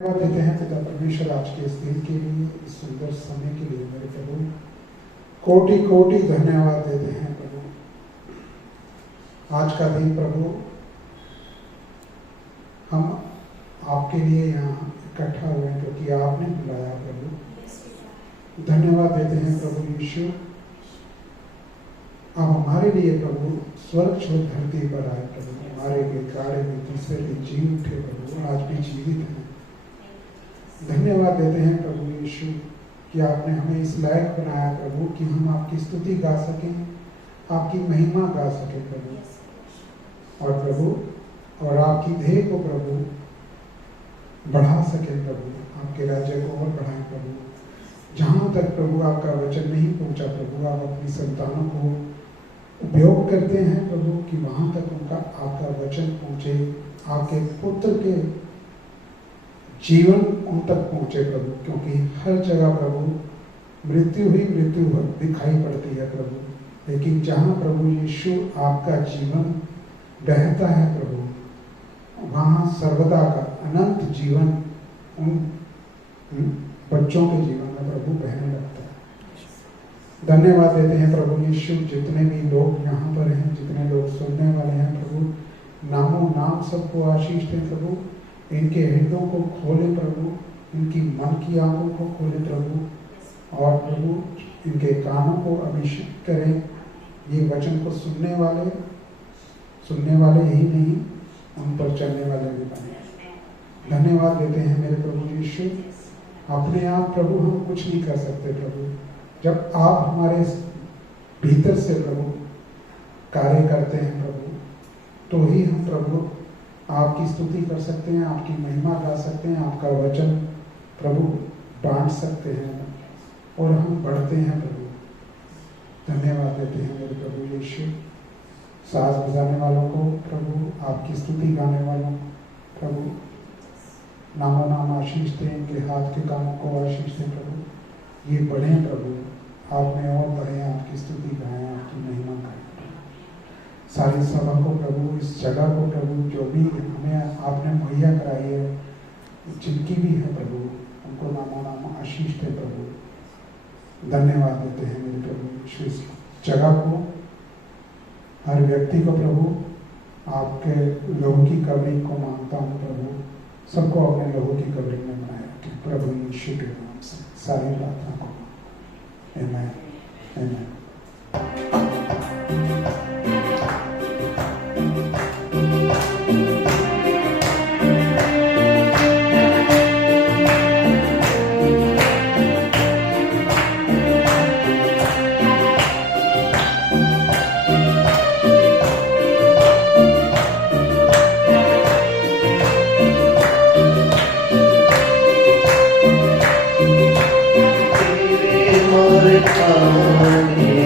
धन्यवाद देते हैं पिता परमेश्वर आज के इस दिन के लिए, इस सुंदर समय के लिए मेरे प्रभु कोटि कोटि धन्यवाद देते हैं प्रभु। आज का दिन प्रभु हम आपके लिए यहाँ इकट्ठा हुए हैं क्योंकि आपने बुलाया प्रभु। धन्यवाद देते हैं प्रभु यीशु, आप हमारे लिए प्रभु स्वर्ग छोड़ धरती पर आए प्रभु, हमारे बिगाड़े में तीसरे दिन जी उठे प्रभु, आज भी जीवित हैं। धन्यवाद देते हैं प्रभु यीशु कि आपने हमें इस लायक बनाया प्रभु कि हम आपकी स्तुति गा सकें, आपकी महिमा गा सकें प्रभु, और प्रभु और आपकी देह को प्रभु बढ़ा सकें प्रभु, आपके राज्य को और बढ़ाएं प्रभु। जहाँ तक प्रभु आपका वचन नहीं पहुँचा प्रभु, आप अपनी संतानों को उपयोग करते हैं प्रभु कि वहाँ तक उनका आपका वचन पहुँचे, आपके पुत्र के जीवन उन तक पहुँचे प्रभु, क्योंकि हर जगह प्रभु मृत्यु ही मृत्यु दिखाई पड़ती है प्रभु, लेकिन जहाँ प्रभु यीशु आपका जीवन बहता है प्रभु, वहाँ सर्वदा का अनंत जीवन उन बच्चों के जीवन में प्रभु बहने लगता है। धन्यवाद देते हैं प्रभु यीशु, जितने भी लोग यहाँ पर हैं, जितने लोग सुनने वाले हैं प्रभु, नामों नाम सबको आशीष दें प्रभु, इनके हृदयों को खोले प्रभु, इनकी मन की आंखों को खोले प्रभु, और प्रभु इनके कानों को अभिषेक करें, ये वचन को सुनने वाले ही नहीं, उन पर चलने वाले भी बने। धन्यवाद देते हैं मेरे प्रभु यीशु, अपने आप प्रभु हम कुछ नहीं कर सकते प्रभु, जब आप हमारे भीतर से प्रभु कार्य करते हैं प्रभु, तो ही हम प्रभु आपकी स्तुति कर सकते हैं, आपकी महिमा गा सकते हैं, आपका वचन प्रभु बांट सकते हैं और हम बढ़ते हैं प्रभु। धन्यवाद देते हैं मेरे प्रभु यीशु, साज बजाने वालों को प्रभु, आपकी स्तुति गाने वालों प्रभु, नामों नाम आशीष दें, इनके हाथ के कामों को आशीष दें प्रभु, ये बढ़े प्रभु, आप में और बढ़े, आपकी स्तुति गाएं, आपकी महिमा गाएं। सारी सभा को प्रभु, इस जगह को प्रभु, जो भी हमें आपने मुहैया कराई है, जिनकी भी है प्रभु, उनको नामों नाम आशीष दे प्रभु। धन्यवाद देते हैं मेरे प्रभु यीशु, इस जगह को, हर व्यक्ति को प्रभु, आपके लहू की कवरिंग को मांगता हूँ प्रभु, सबको अपने लहू की कवरिंग में बनाए रखें प्रभु यीशु के नाम से, सारी प्रार्थना को। आमीन आमीन। खाने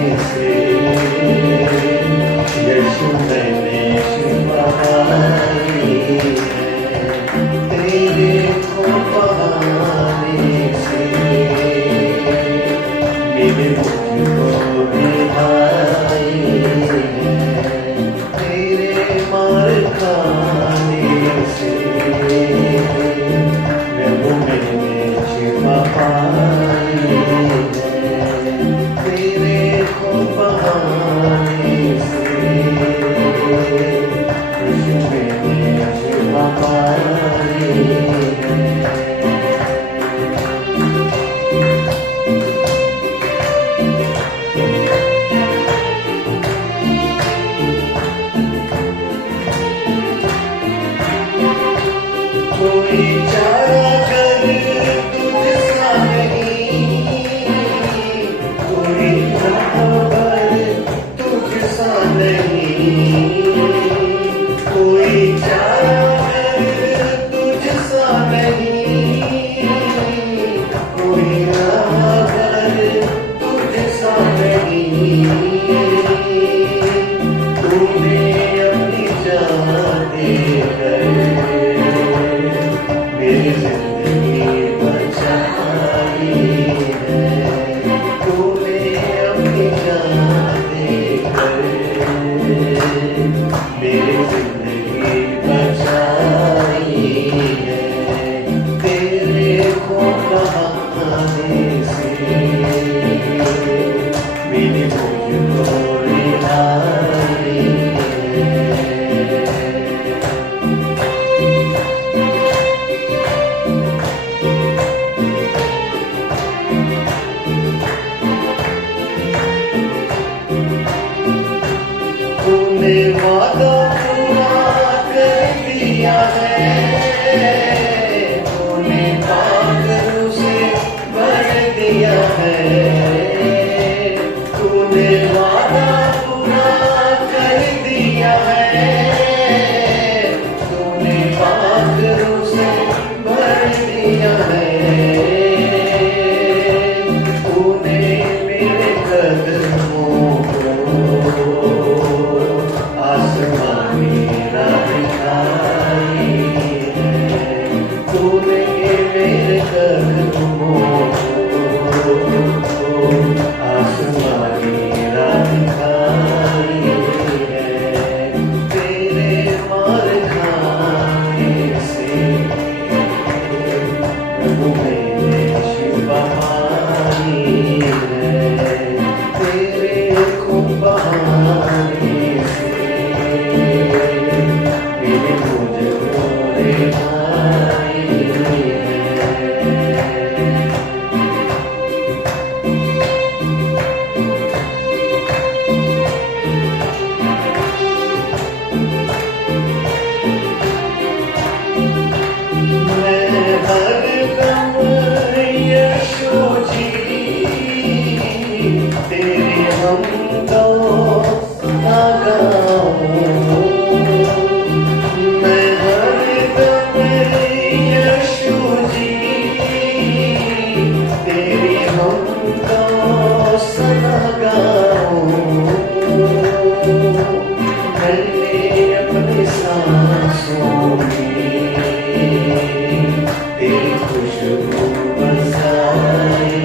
तेरी खुशबू बरसाई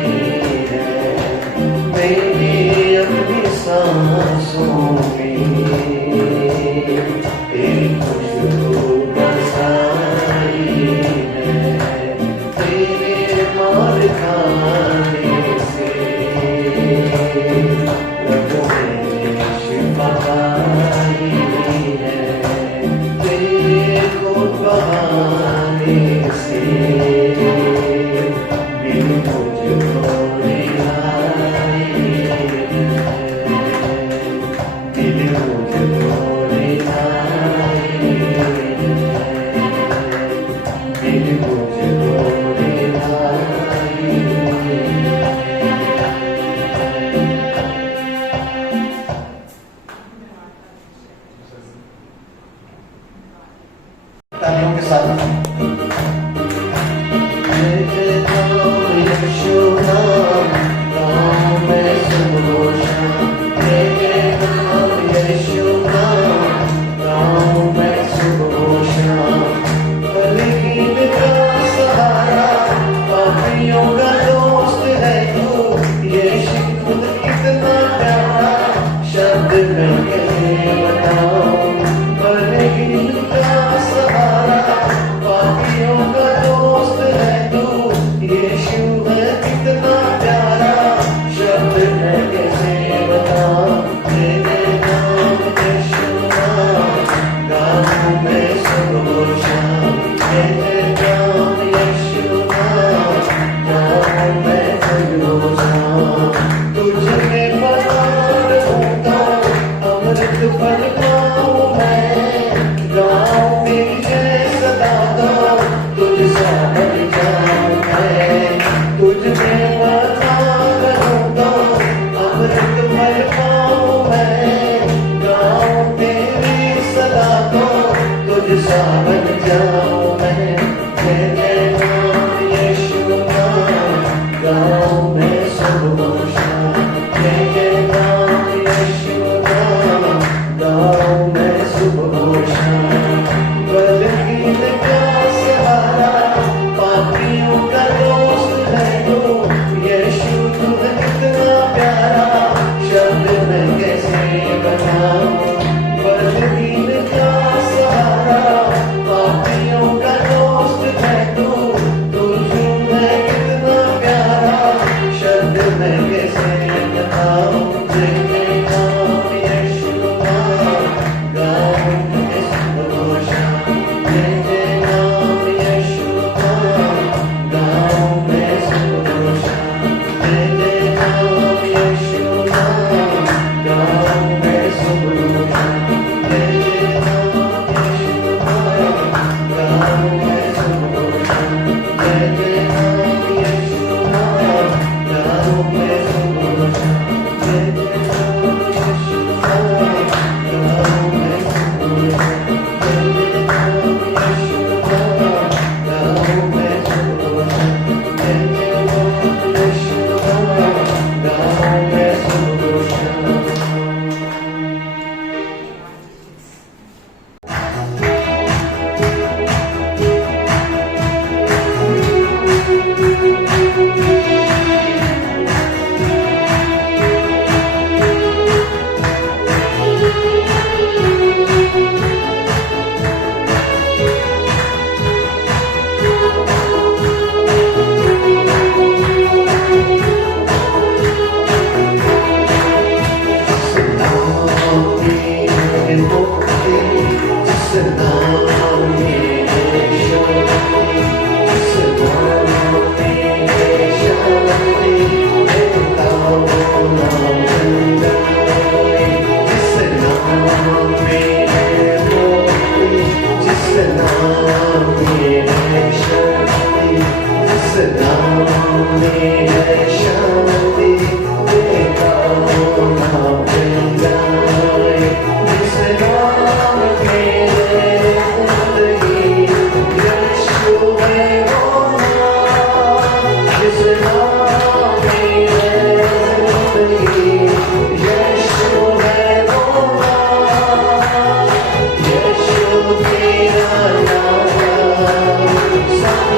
है मैंने अपनी सांसों में, तेरी खुशबू बरसाई है तेरे मार खाने से रगों में शिफा पाई है तेरे घूंट बहाने से बिन मुझको रिहाई है, बिन मुझको रिहाई है, बिन मुझको रिहाई है। तालियों के साथ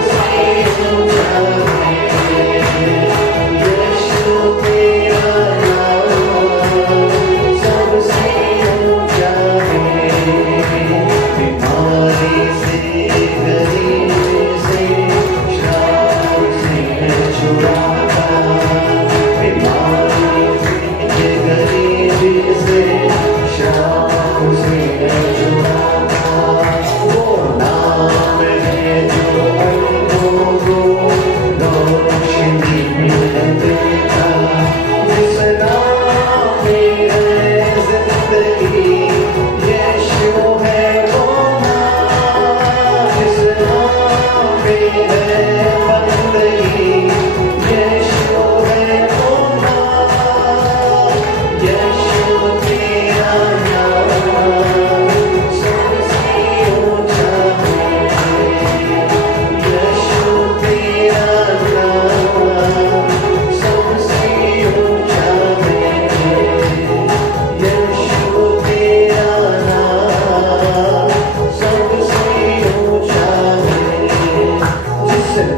Say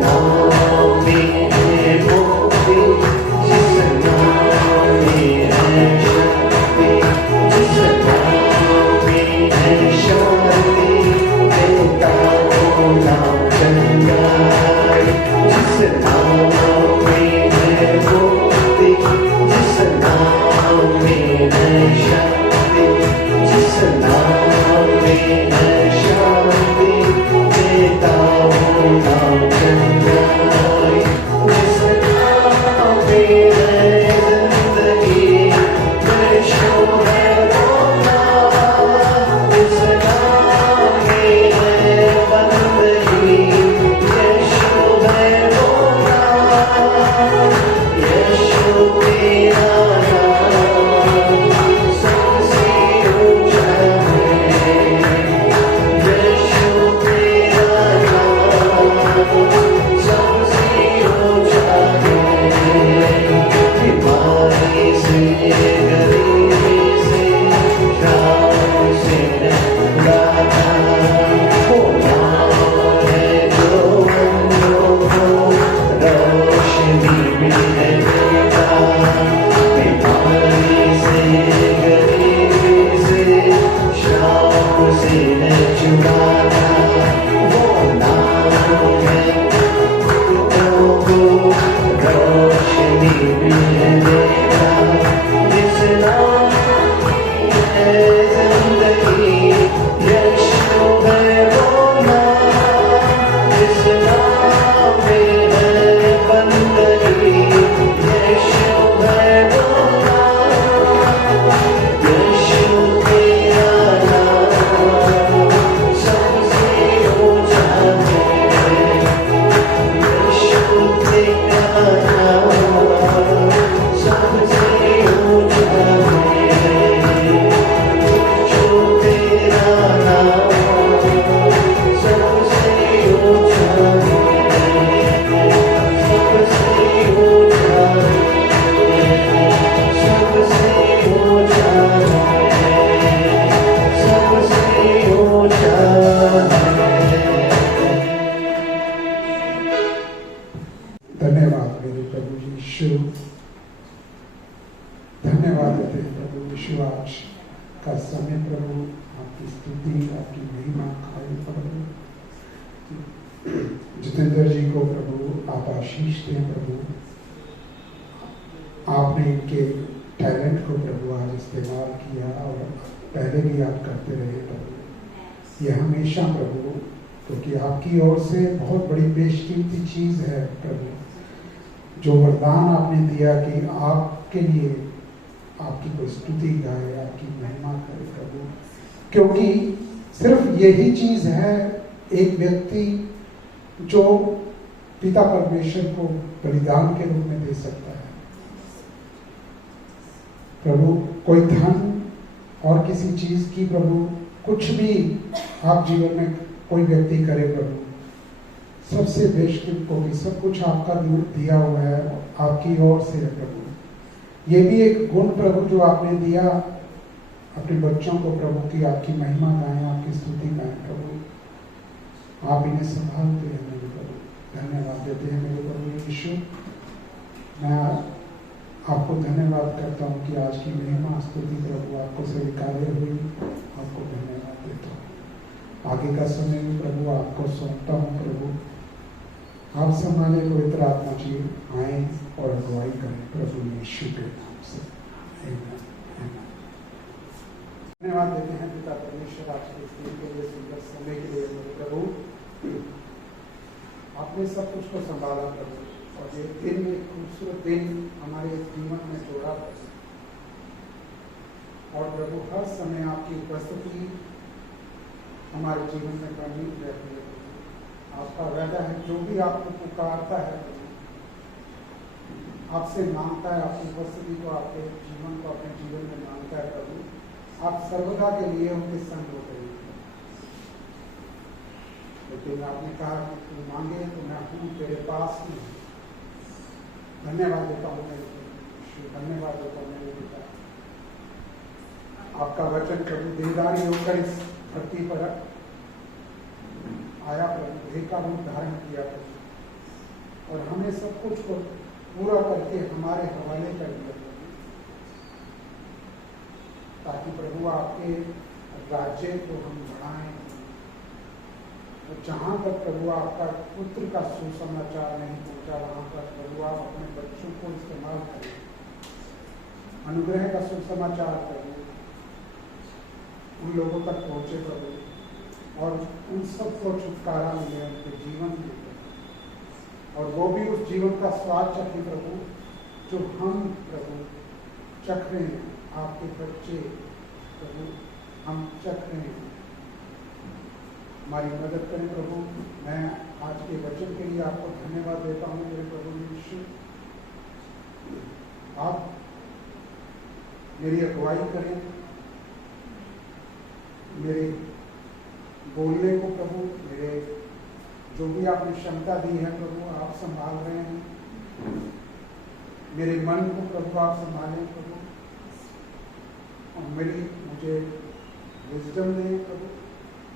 नाम में है मुक्ति, जिस नाम में है शक्ति, जिस नाम में है शांति, देता वो नाम चंगाई, जिस नाम में है मुक्ति, जिस नाम में है शक्ति, जिस नाम में है शांति, देता वो नाम चंगाई, जिस नाम में है जिंदगी, यीशु है वो नाम, जिस नाम में है बंदगी, यीशु है वो नाम, यीशु तेरा नाम सबसे ऊंचा है, यीशु तेरा नाम सबसे ऊंचा है, बीमारी से गरीबी से शाम से गाता, वो नाम है जो अंधों को रोशनी में देता, बीमारी से गरीबी से शाम से छुड़ाता, वो नाम है अंधों को रोशनी में देता, जिस नाम में है जिंदगी, यीशु है वो नाम, जिस नाम में है बंदगी, यीशु है वो नाम, यीशु तेरा नाम सबसे ऊंचा है, यीशु तेरा नाम सबसे ऊंचा है, यीशु तेरा नाम सबसे ऊंचा है, सबसे ऊंचा है, सबसे ऊंचा है, सबसे ऊंचा है। धन्यवाद मेरे प्रभु यीशु, धन्यवाद देते हैं प्रभु यीशु आज का समय प्रभु आपकी स्तुति आपकी महिमा खाई प्रभु। जितेंद्र जी को प्रभु आप आशीष दें प्रभु, आपने इनके टैलेंट को प्रभु आज इस्तेमाल किया और पहले भी आप करते रहे प्रभु, ये हमेशा प्रभु, क्योंकि आपकी ओर से बहुत बड़ी बेशकीमती चीज़ है प्रभु, जो वरदान आपने दिया कि आपके लिए आपकी कोई स्तुति गाए, आपकी महिमा करे प्रभु, क्योंकि सिर्फ यही चीज़ है एक व्यक्ति जो पिता परमेश्वर को बलिदान के रूप में दे सकता है प्रभु। कोई धन और किसी चीज़ की प्रभु, कुछ भी आप जीवन में कोई व्यक्ति करे प्रभु, सबसे बेशकीमती को भी सब कुछ आपका दिया हुआ है, आपकी ओर से है प्रभु। ये भी एक गुण प्रभु जो आपने दिया अपने बच्चों को प्रभु की आपकी महिमा गाएं, आपकी स्तुति गाएं प्रभु, आप इन्हें संभालते हैं मेरे प्रभु, धन्यवाद देते हैं मेरे प्रभु यीशु। मैं आपको धन्यवाद करता हूँ कि आज की महिमा स्तुति प्रभु आपको स्वीकार्य हुई, आपको धन्यवाद देता हूँ। आगे का समय भी प्रभु आपको सौंपता हूँ प्रभु, आप संभाले, पवित्र आत्मा जी आए और अगुवाई करें प्रभु यीशु के नाम से, आमीन, आमीन। धन्यवाद देते हैं पिता परमेश्वर आज के इस दिन के लिए, सुंदर समय के लिए मेरे प्रभु। आपने सब कुछ को संभाला प्रभु, और ये दिन एक खूबसूरत दिन हमारे जीवन में जोड़ा प्रभु, और प्रभु हर समय आपकी उपस्थिति हमारे जीवन में बनी रहती है। आपका वादा है जो भी आपको पुकारता है प्रभु, आपसे मांगता है, आपकी उपस्थिति को, आपके जीवन को अपने जीवन में मांगता है प्रभु, आप सर्वदा के लिए उनके संग होते हैं। लेकिन आपने कहा कि तू मांगे तो मैं हूँ तेरे पास ही। धन्यवाद देता हूँ मेरे प्रभु, धन्यवाद देता हूँ मेरे पिता। आपका वचन प्रभु देहधारी होकर इस धरती पर आया प्रभु, देह का रूप धारण किया प्रभु, सब कुछ को पूरा करके हमारे हवाले कर दिया ताकि प्रभु आपके राज्य को हम बढ़ाएं। और जहाँ तक प्रभु आपका पुत्र का सुसमाचार नहीं पहुँचा, वहाँ पर प्रभु आप अपने बच्चों को इस्तेमाल करें, अनुग्रह का सुसमाचार प्रभु उन लोगों तक पहुँचे प्रभु, और उन सबको छुटकारा मिले उनके जीवन में, और वो भी उस जीवन का स्वाद चखे प्रभु जो हम प्रभु चख रहे हैं। आपके बच्चे प्रभु हम चख रहे हैं, हमारी मदद करें प्रभु। मैं आज के वचन के लिए आपको धन्यवाद देता हूँ मेरे प्रभु यीशु। आप मेरी अगुवाई करें, मेरे बोलने को प्रभु, मेरे जो भी आपने क्षमता दी है प्रभु आप संभाल रहे हैं। मेरे मन को प्रभु आप संभालें प्रभु, और मुझे विजडम दें प्रभु,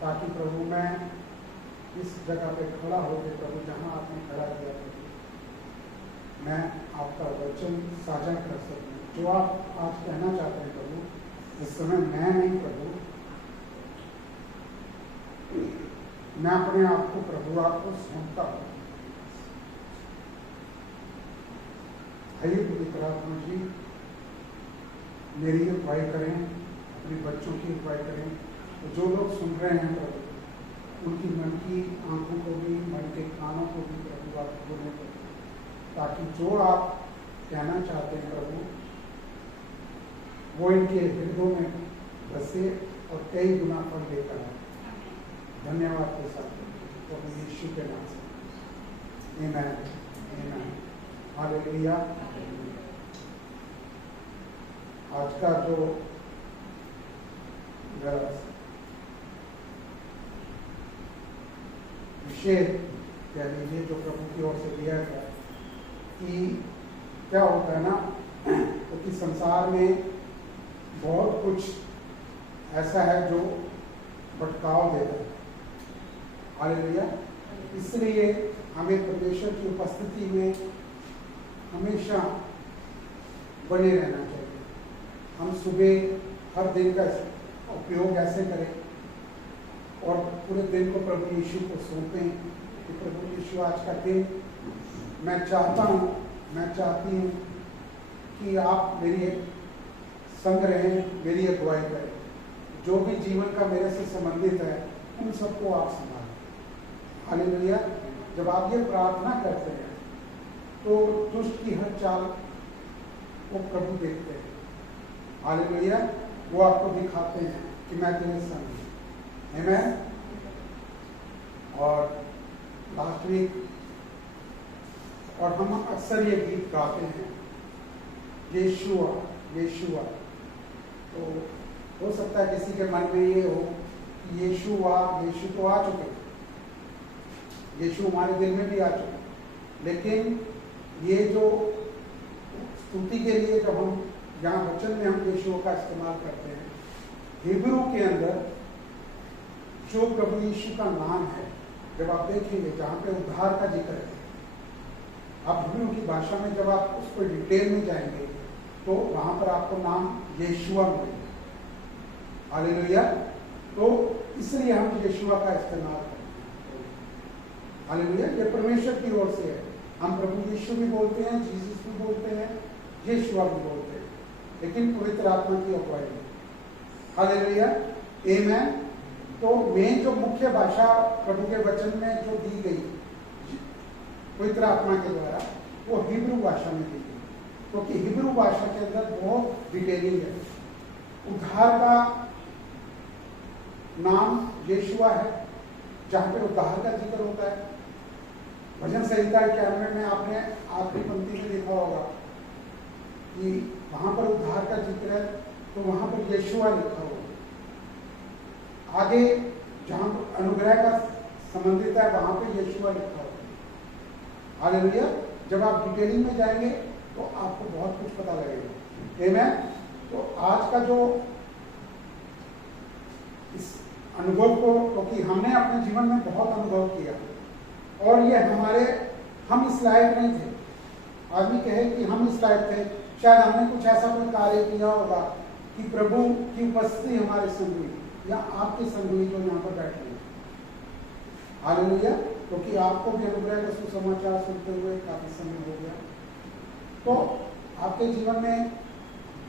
ताकि प्रभु मैं इस जगह पे खड़ा होकर प्रभु जहाँ आपने खड़ा किया प्रभु, मैं आपका वचन साझा कर सकूँ। जो आप आज कहना चाहते हैं प्रभु, इस समय मैं नहीं प्रभु, मैं अपने आप को प्रभु आपको सौंपता हूँ। आइए पवित्र आत्मा जी मेरी अगुवाई करें, अपने बच्चों की अगुवाई करें, तो जो लोग सुन रहे हैं प्रभु उनकी मन की आंखों को भी, मन के कानों को भी प्रभु आप खोलें प्रभु, ताकि जो आप कहना चाहते हैं प्रभु वो इनके हृदयों में बसे और कई गुना फल लेकर आए। धन्यवाद के साथ प्रभु यीशु के नाम से आमीन आमीन हालेलुया। आज का जो विषय कह लीजिए जो प्रभु की ओर से दिया गया कि क्या होता है ना, क्योंकि तो संसार में बहुत कुछ ऐसा है जो भटकाव देता है। हालेलुया। इसलिए हमें परमेश्वर की उपस्थिति में हमेशा बने रहना चाहिए। हम सुबह हर दिन का उपयोग ऐसे करें और पूरे दिन को प्रभु यीशु को सौंपें कि प्रभु यीशु आज का दिन मैं चाहती हूँ कि आप मेरी संग रहें, मेरी अगुवाई करें। जो भी जीवन का मेरे से संबंधित है उन सबको आप संभालें। हालेलुया। जब आप ये प्रार्थना करते हैं तो दुष्ट की हर चाल वो प्रभु देखते हैं। हालेलुया। वो आपको दिखाते हैं कि मैं तेरे संग हूं। आमीन। और लास्ट वीक और हम अक्सर ये गीत गाते हैं, यीशुआ यीशुआ। तो हो सकता है किसी के मन में ये हो कि यीशु तो आ चुके, यीशु हमारे दिल में भी आ चुके, लेकिन ये जो स्तुति के लिए जब हम यहाँ वचन में हम यीशु का इस्तेमाल करते हैं, हिब्रू के अंदर जो प्रभु यीशु का नाम है, जब आप देखेंगे जहाँ पे उद्धार का जिक्र है, आप हिब्रू की भाषा में जब आप उसको डिटेल में जाएंगे तो वहाँ पर आपको नाम यीशुआ मिलेगा। हालेलुया। तो इसलिए हम यीशुआ का इस्तेमाल करते हैं। हालेलुया। ये परमेश्वर की ओर से है। हम प्रभु यीशु भी बोलते हैं, जीसस भी बोलते हैं, यीशुआ भी बोलते हैं, लेकिन पवित्र आत्मा की अगुवाई में। हालेलुया। आमीन। तो मेन जो मुख्य भाषा प्रभु के वचन में जो दी गई पवित्र आत्मा के द्वारा, वो हिब्रू भाषा में दी गई, क्योंकि तो हिब्रू भाषा के अंदर बहुत डिटेलिंग है। उद्धार का नाम यीशुआ है, जहाँ पे उद्धार का जिक्र होता है। भजन संहिता 91 में आपने आखिरी पंक्ति में देखा होगा कि वहां पर उद्धार का जिक्र है, तो वहां पर यीशुआ लिखा होगा। आगे जहाँ अनुग्रह का संबंधित है वहां पे यीशुआ लिखा होगा। हालेलुया। जब आप डिटेलिंग में जाएंगे तो आपको बहुत कुछ पता लगेगा। आमीन। तो आज का जो इस अनुभव को, क्योंकि हमने अपने जीवन में बहुत अनुभव किया और ये हमारे हम इस लायक नहीं थे। आदमी कहे कि हम इस लायक थे, शायद हमने कुछ ऐसा कोई कार्य किया होगा कि प्रभु की उपस्थिति हमारे संग हुई या आपके संग हुई जो यहाँ पर बैठे हैं। हालेलुया। क्योंकि आपको भी अनुग्रह का सुसमाचार सुनते हुए काफी समय हो गया, तो आपके जीवन में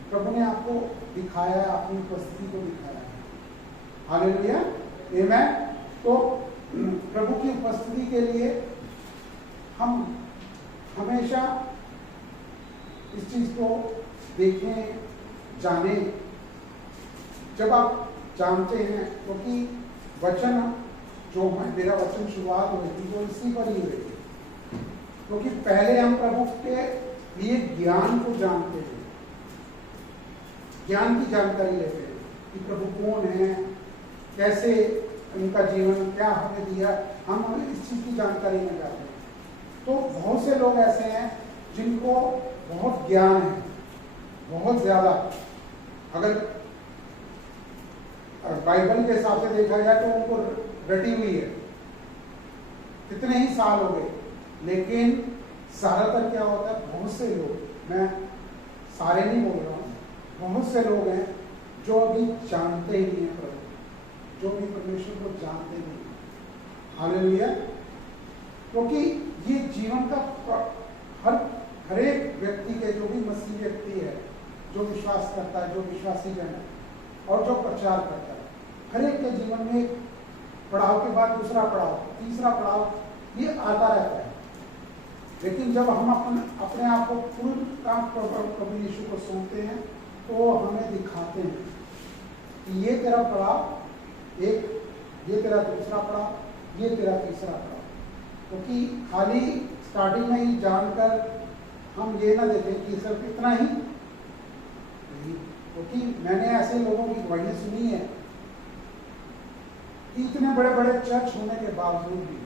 प्रभु ने आपको दिखाया, अपनी उपस्थिति को दिखाया है। हालेलुया, आमीन। तो प्रभु की उपस्थिति के लिए हम हमेशा इस चीज को देखें, जाने। जब आप जानते हैं, क्योंकि वचन जो मेरा वचन शुरुआत हुई थी वो इसी पर ही हुई थी, क्योंकि पहले हम प्रभु के लिए ज्ञान को जानते हैं, ज्ञान की जानकारी लेते हैं कि प्रभु कौन है, कैसे उनका जीवन क्या हमें दिया, हम इस चीज की जानकारी में जाते हैं। तो बहुत से लोग ऐसे हैं जिनको बहुत ज्ञान है, बहुत ज्यादा। अगर बाइबल के हिसाब से देखा जाए तो उनको रटी हुई है, कितने ही साल हो गए, लेकिन ज्यादातर क्या होता है, बहुत से लोग, मैं सारे नहीं बोल रहा हूँ, बहुत से लोग हैं जो अभी जानते ही नहीं है प्रभु, जो भी परमेश्वर को जानते नहीं। हालेलुया। क्योंकि ये जीवन का हर एक व्यक्ति के, जो भी मसीह व्यक्ति है, जो विश्वास करता है, जो विश्वासी जन है और जो प्रचार करता है, हर एक के जीवन में एक पड़ाव के बाद दूसरा पड़ाव, तीसरा पड़ाव, ये आता रहता है। लेकिन जब हम अपने आप को पूर्ण प्रभु यीशु को सौंपते हैं तो हमें दिखाते हैं कि ये तेरा पड़ाव एक, ये तेरा दूसरा पड़ाव, ये तेरा तीसरा पड़ाव। क्योंकि खाली स्टार्टिंग में ही जानकर हम ये ना देखें कि सिर्फ इतना ही, क्योंकि मैंने ऐसे लोगों की गवाही सुनी है कि इतने बड़े बड़े चर्च होने के बावजूद भी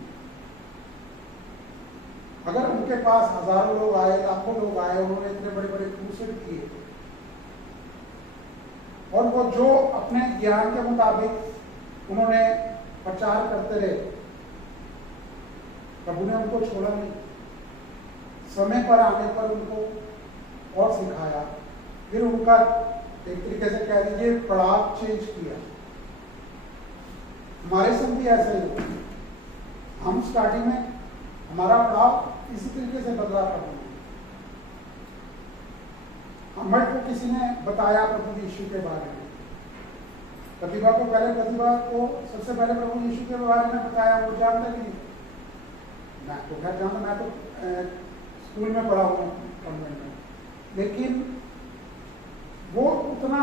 अगर उनके पास हजारों लोग आए, लाखों लोग आए, उन्होंने इतने बड़े बड़े क्रूसेड किए और वो जो अपने ज्ञान के मुताबिक उन्होंने प्रचार करते रहे, प्रभु ने उनको छोड़ा नहीं। समय पर आने पर उनको और सिखाया, फिर उनका एक तरीके से कह लीजिए पड़ाव चेंज किया। हमारे संग भी ऐसा ही होता है। हम स्टार्टिंग में हमारा पड़ाव इसी तरीके से बदला प्रभु ने। हमें को किसी ने बताया प्रभु यीशु के बारे में, प्रतिभा को सबसे पहले प्रभु यीशु के बारे में बताया, वो जानता नहीं। मैं तो खैर जानता, मैं तो स्कूल में पढ़ा हूँ कॉन्वेंट में, लेकिन वो उतना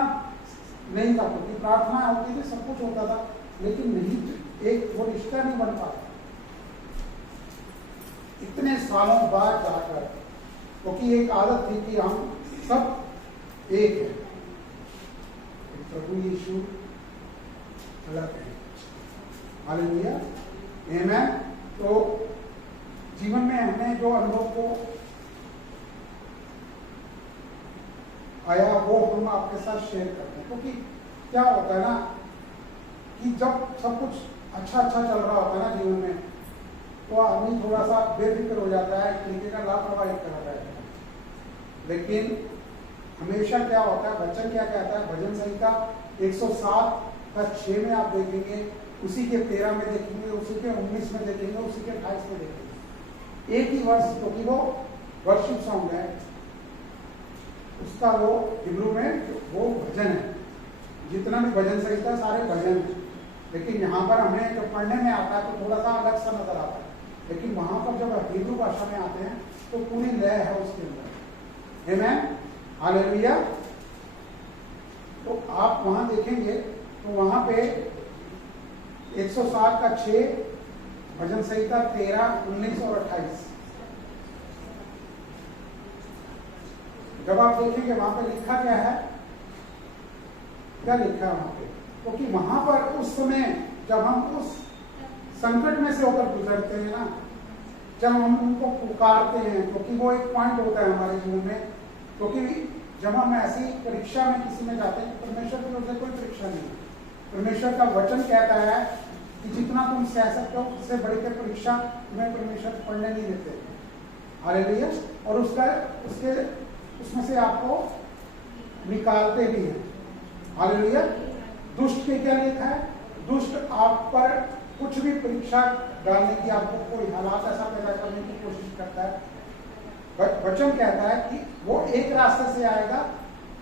नहीं था, क्योंकि प्रार्थना होती थी, सब कुछ होता था, लेकिन नहीं, एक वो रिश्ता नहीं बन पाता इतने सालों बाद जाकर, क्योंकि एक आदत थी कि हम सब एक है, प्रभु यीशु अलग है। हालेलुया, आमीन। तो जीवन में हमें जो अनुभव को आया वो हम आपके साथ शेयर करते हैं, क्योंकि क्या होता है ना कि जब सब कुछ अच्छा चल रहा होता है ना जीवन में, तो आदमी थोड़ा सा बेफिक्र हो जाता है, एक तरीके का लापरवाही कर रहा है। लेकिन हमेशा क्या होता है, वचन क्या कहता है, भजन संहिता 107:6 में आप देखेंगे, उसी के 13 में देखेंगे, उसी के 19 में देखेंगे, उसी के 28 में देखेंगे, एक ही वर्ष, क्योंकि वो वर्शिप सॉन्ग है, उसका वो हिब्रू में वो भजन है। जितना भी भजन संहिता सारे भजन है, लेकिन यहाँ पर हमें जब पढ़ने में आता है तो थोड़ा सा अलग सा नजर आता है, लेकिन वहां पर जब हिब्रू भाषा में आते हैं तो पूरी लय है उसके अंदर। आमीन, हालेलुया। तो आप वहां देखेंगे तो वहां पे 107:6, भजन संहिता 13, 19 और 28, जब आप देखेंगे वहां पे लिखा क्या है, क्या लिखा है वहां पे, क्योंकि वहां पर उस समय जब हम उस संकट में से होकर गुजरते हैं ना, जब हम उनको पुकारते हैं, क्योंकि वो एक पॉइंट होता है हमारे जीवन में, क्योंकि जब हम ऐसी परीक्षा में किसी में जाते हैं, परमेश्वर की तरफ से कोई परीक्षा नहीं है। परमेश्वर का वचन कहता है कि जितना तुम सह सकते हो उससे बढ़ के परीक्षा तुम्हें परमेश्वर पढ़ने नहीं देते। हालेलुया। और उसके उसमें से आपको निकालते भी हैं। हालेलुया। दुष्ट के क्या लिखा है? दुष्ट आप पर कुछ भी परीक्षा डालने की, आपको कोई हालात ऐसा पैदा करने की कोशिश करता है। वचन कहता है कि वो एक रास्ते से आएगा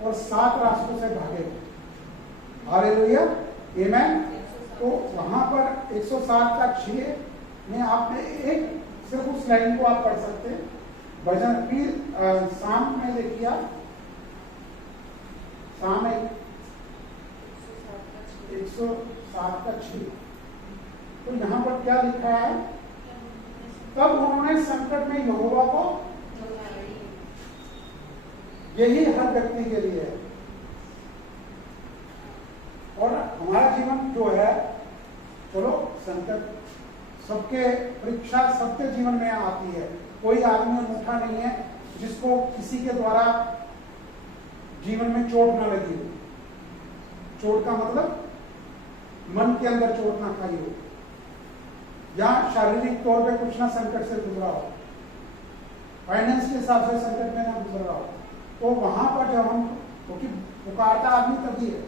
और 7 रास्तों से भागेगा। हालेलुया, आमेन। तो वहां पर 107 का 6 में आपने एक सिर्फ उस लाइन को आप पढ़ सकते हैं। भजन फिर शाम में देखिए, शाम 107 का 6। तो यहाँ पर क्या लिखा है? तब उन्होंने संकट में यहोवा को, यही हर व्यक्ति के लिए है। और हमारा जीवन जो है, चलो संकट सबके, परीक्षा सबके जीवन में आती है। कोई आदमी अनूठा नहीं है जिसको किसी के द्वारा जीवन में चोट ना लगी हो। चोट का मतलब मन के अंदर चोट ना खाई हो, या शारीरिक तौर पे कुछ ना संकट से गुजरा हो, फाइनेंस के हिसाब से संकट में ना गुजरा हो। तो वहां पर जब हम, क्योंकि पुकारता आदमी तभी है,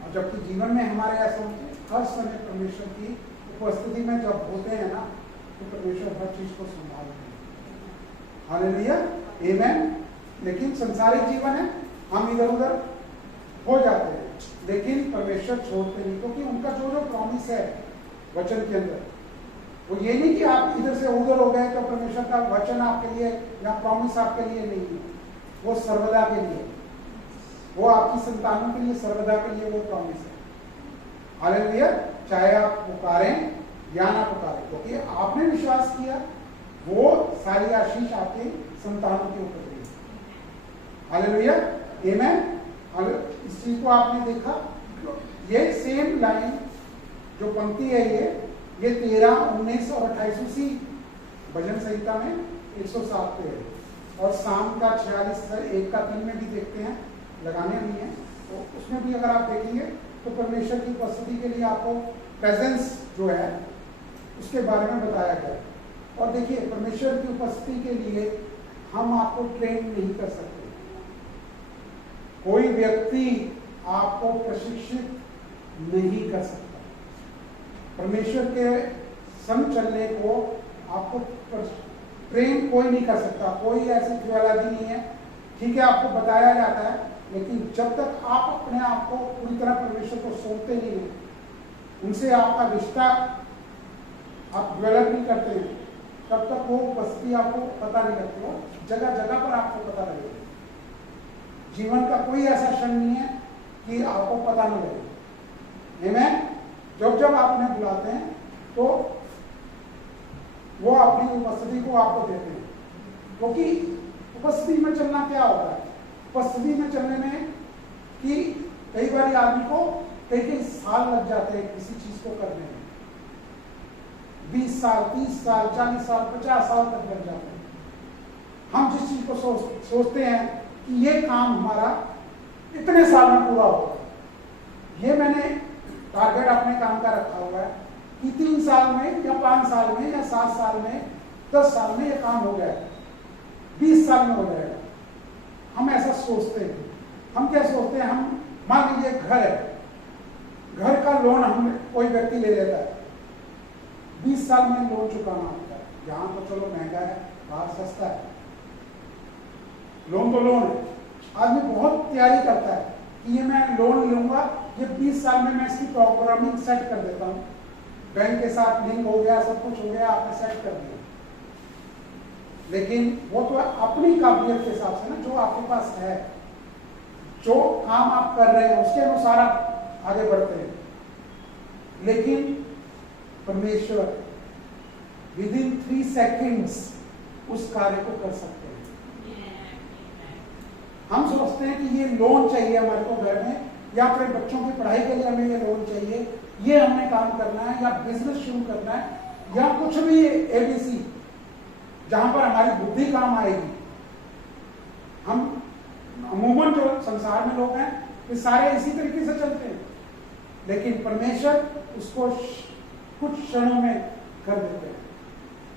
और जबकि जीवन में हमारे ऐसा होते हैं, हर समय परमेश्वर की उपस्थिति में जब होते हैं ना, तो परमेश्वर हर चीज को संभालते हैं। हालेलुया, आमेन। लेकिन संसारिक जीवन है, हम इधर उधर हो जाते हैं, लेकिन परमेश्वर छोड़ते नहीं, क्योंकि उनका जो प्रॉमिस है वचन के अंदर, वो ये नहीं कि आप इधर से उधर हो गए तो परमेश्वर का वचन आपके लिए या प्रॉमिस आपके लिए नहीं है। वो सर्वदा के लिए, वो आपकी संतानों के लिए, सर्वदा के लिए वो प्रॉमिस है। हालेलुया। चाहे आप पुकारें या ना पुकारें, क्योंकि आपने विश्वास किया, वो सारी आशीष आपके संतानों के ऊपर है। हालेलुया, आमेन। इस चीज को आपने देखा, ये सेम लाइन जो पंक्ति है, ये 13, 19 और 28 उसी भजन संहिता में 107 पे है। और शाम का 46, 1 का 3 में भी देखते हैं, लगाने नहीं है तो उसमें भी अगर आप देखेंगे तो परमेश्वर की उपस्थिति के लिए आपको प्रेजेंस जो है उसके बारे में बताया गया। और देखिए, परमेश्वर की उपस्थिति के लिए हम आपको ट्रेन नहीं कर सकते। कोई व्यक्ति आपको प्रशिक्षित नहीं कर सकता। परमेश्वर के संग चलने को आपको ट्रेन कोई नहीं कर सकता। कोई ऐसी थियोलॉजी नहीं है, ठीक है, आपको बताया जाता है, लेकिन जब तक आप अपने आप को पूरी तरह परमेश्वर को सौंपते नहीं हैं, उनसे आपका रिश्ता आप डेवलप नहीं करते हैं, तब तक वो उपस्थिति आपको पता नहीं लगती। हो जगह जगह पर आपको पता लगेगा। जीवन का कोई ऐसा क्षण नहीं है कि आपको पता नहीं लगे। आमेन। जब जब आप उन्हें बुलाते हैं तो वो अपनी उपस्थिति को आपको देते हैं। क्योंकि उपस्थिति में चलना क्या होता है? उपस्थिति में चलने में कि कई बार आदमी को कई साल लग जाते हैं किसी चीज को करने में। 20 साल, 30 साल, 40 साल, 50 साल तक लग जाते हैं। हम जिस चीज को सोचते हैं कि ये काम हमारा इतने साल में पूरा होगा, ये मैंने टारगेट अपने काम का रखा हुआ है कि 3 साल में या 5 साल में या 7 साल में, 10 साल में ये काम हो गया, 20 साल में हो जाएगा। हम ऐसा सोचते हैं। हम क्या सोचते हैं? हम मान लीजिए घर है, घर का लोन हम कोई व्यक्ति ले लेता है, 20 साल में लोन चुकाना होता है। यहाँ तो चलो महंगा है, बाहर सस्ता है, लोन तो लोन है। आदमी बहुत तैयारी करता है कि ये मैं लोन लूंगा, ये 20 साल में मैं इसकी प्रोग्रामिंग सेट कर देता हूँ, बैंक के साथ लिंक हो गया, सब कुछ हो गया, आपने सेट कर दिया। लेकिन वो तो अपनी काबिलियत के हिसाब से ना, जो आपके पास है, जो काम आप कर रहे हैं उसके अनुसार आप आगे बढ़ते हैं। लेकिन परमेश्वर विद इन 3 सेकेंड्स उस कार्य को कर सकते हैं। हम सोचते हैं कि ये लोन चाहिए हमारे को घर में, या फिर बच्चों की पढ़ाई के लिए हमें ये लोन चाहिए, ये हमें काम करना है, या बिजनेस शुरू करना है, या कुछ भी ABC, जहां पर हमारी बुद्धि काम आएगी। हम अमूमन जो संसार में लोग हैं, ये सारे इसी तरीके से चलते हैं। लेकिन परमेश्वर उसको कुछ क्षणों में कर देते हैं।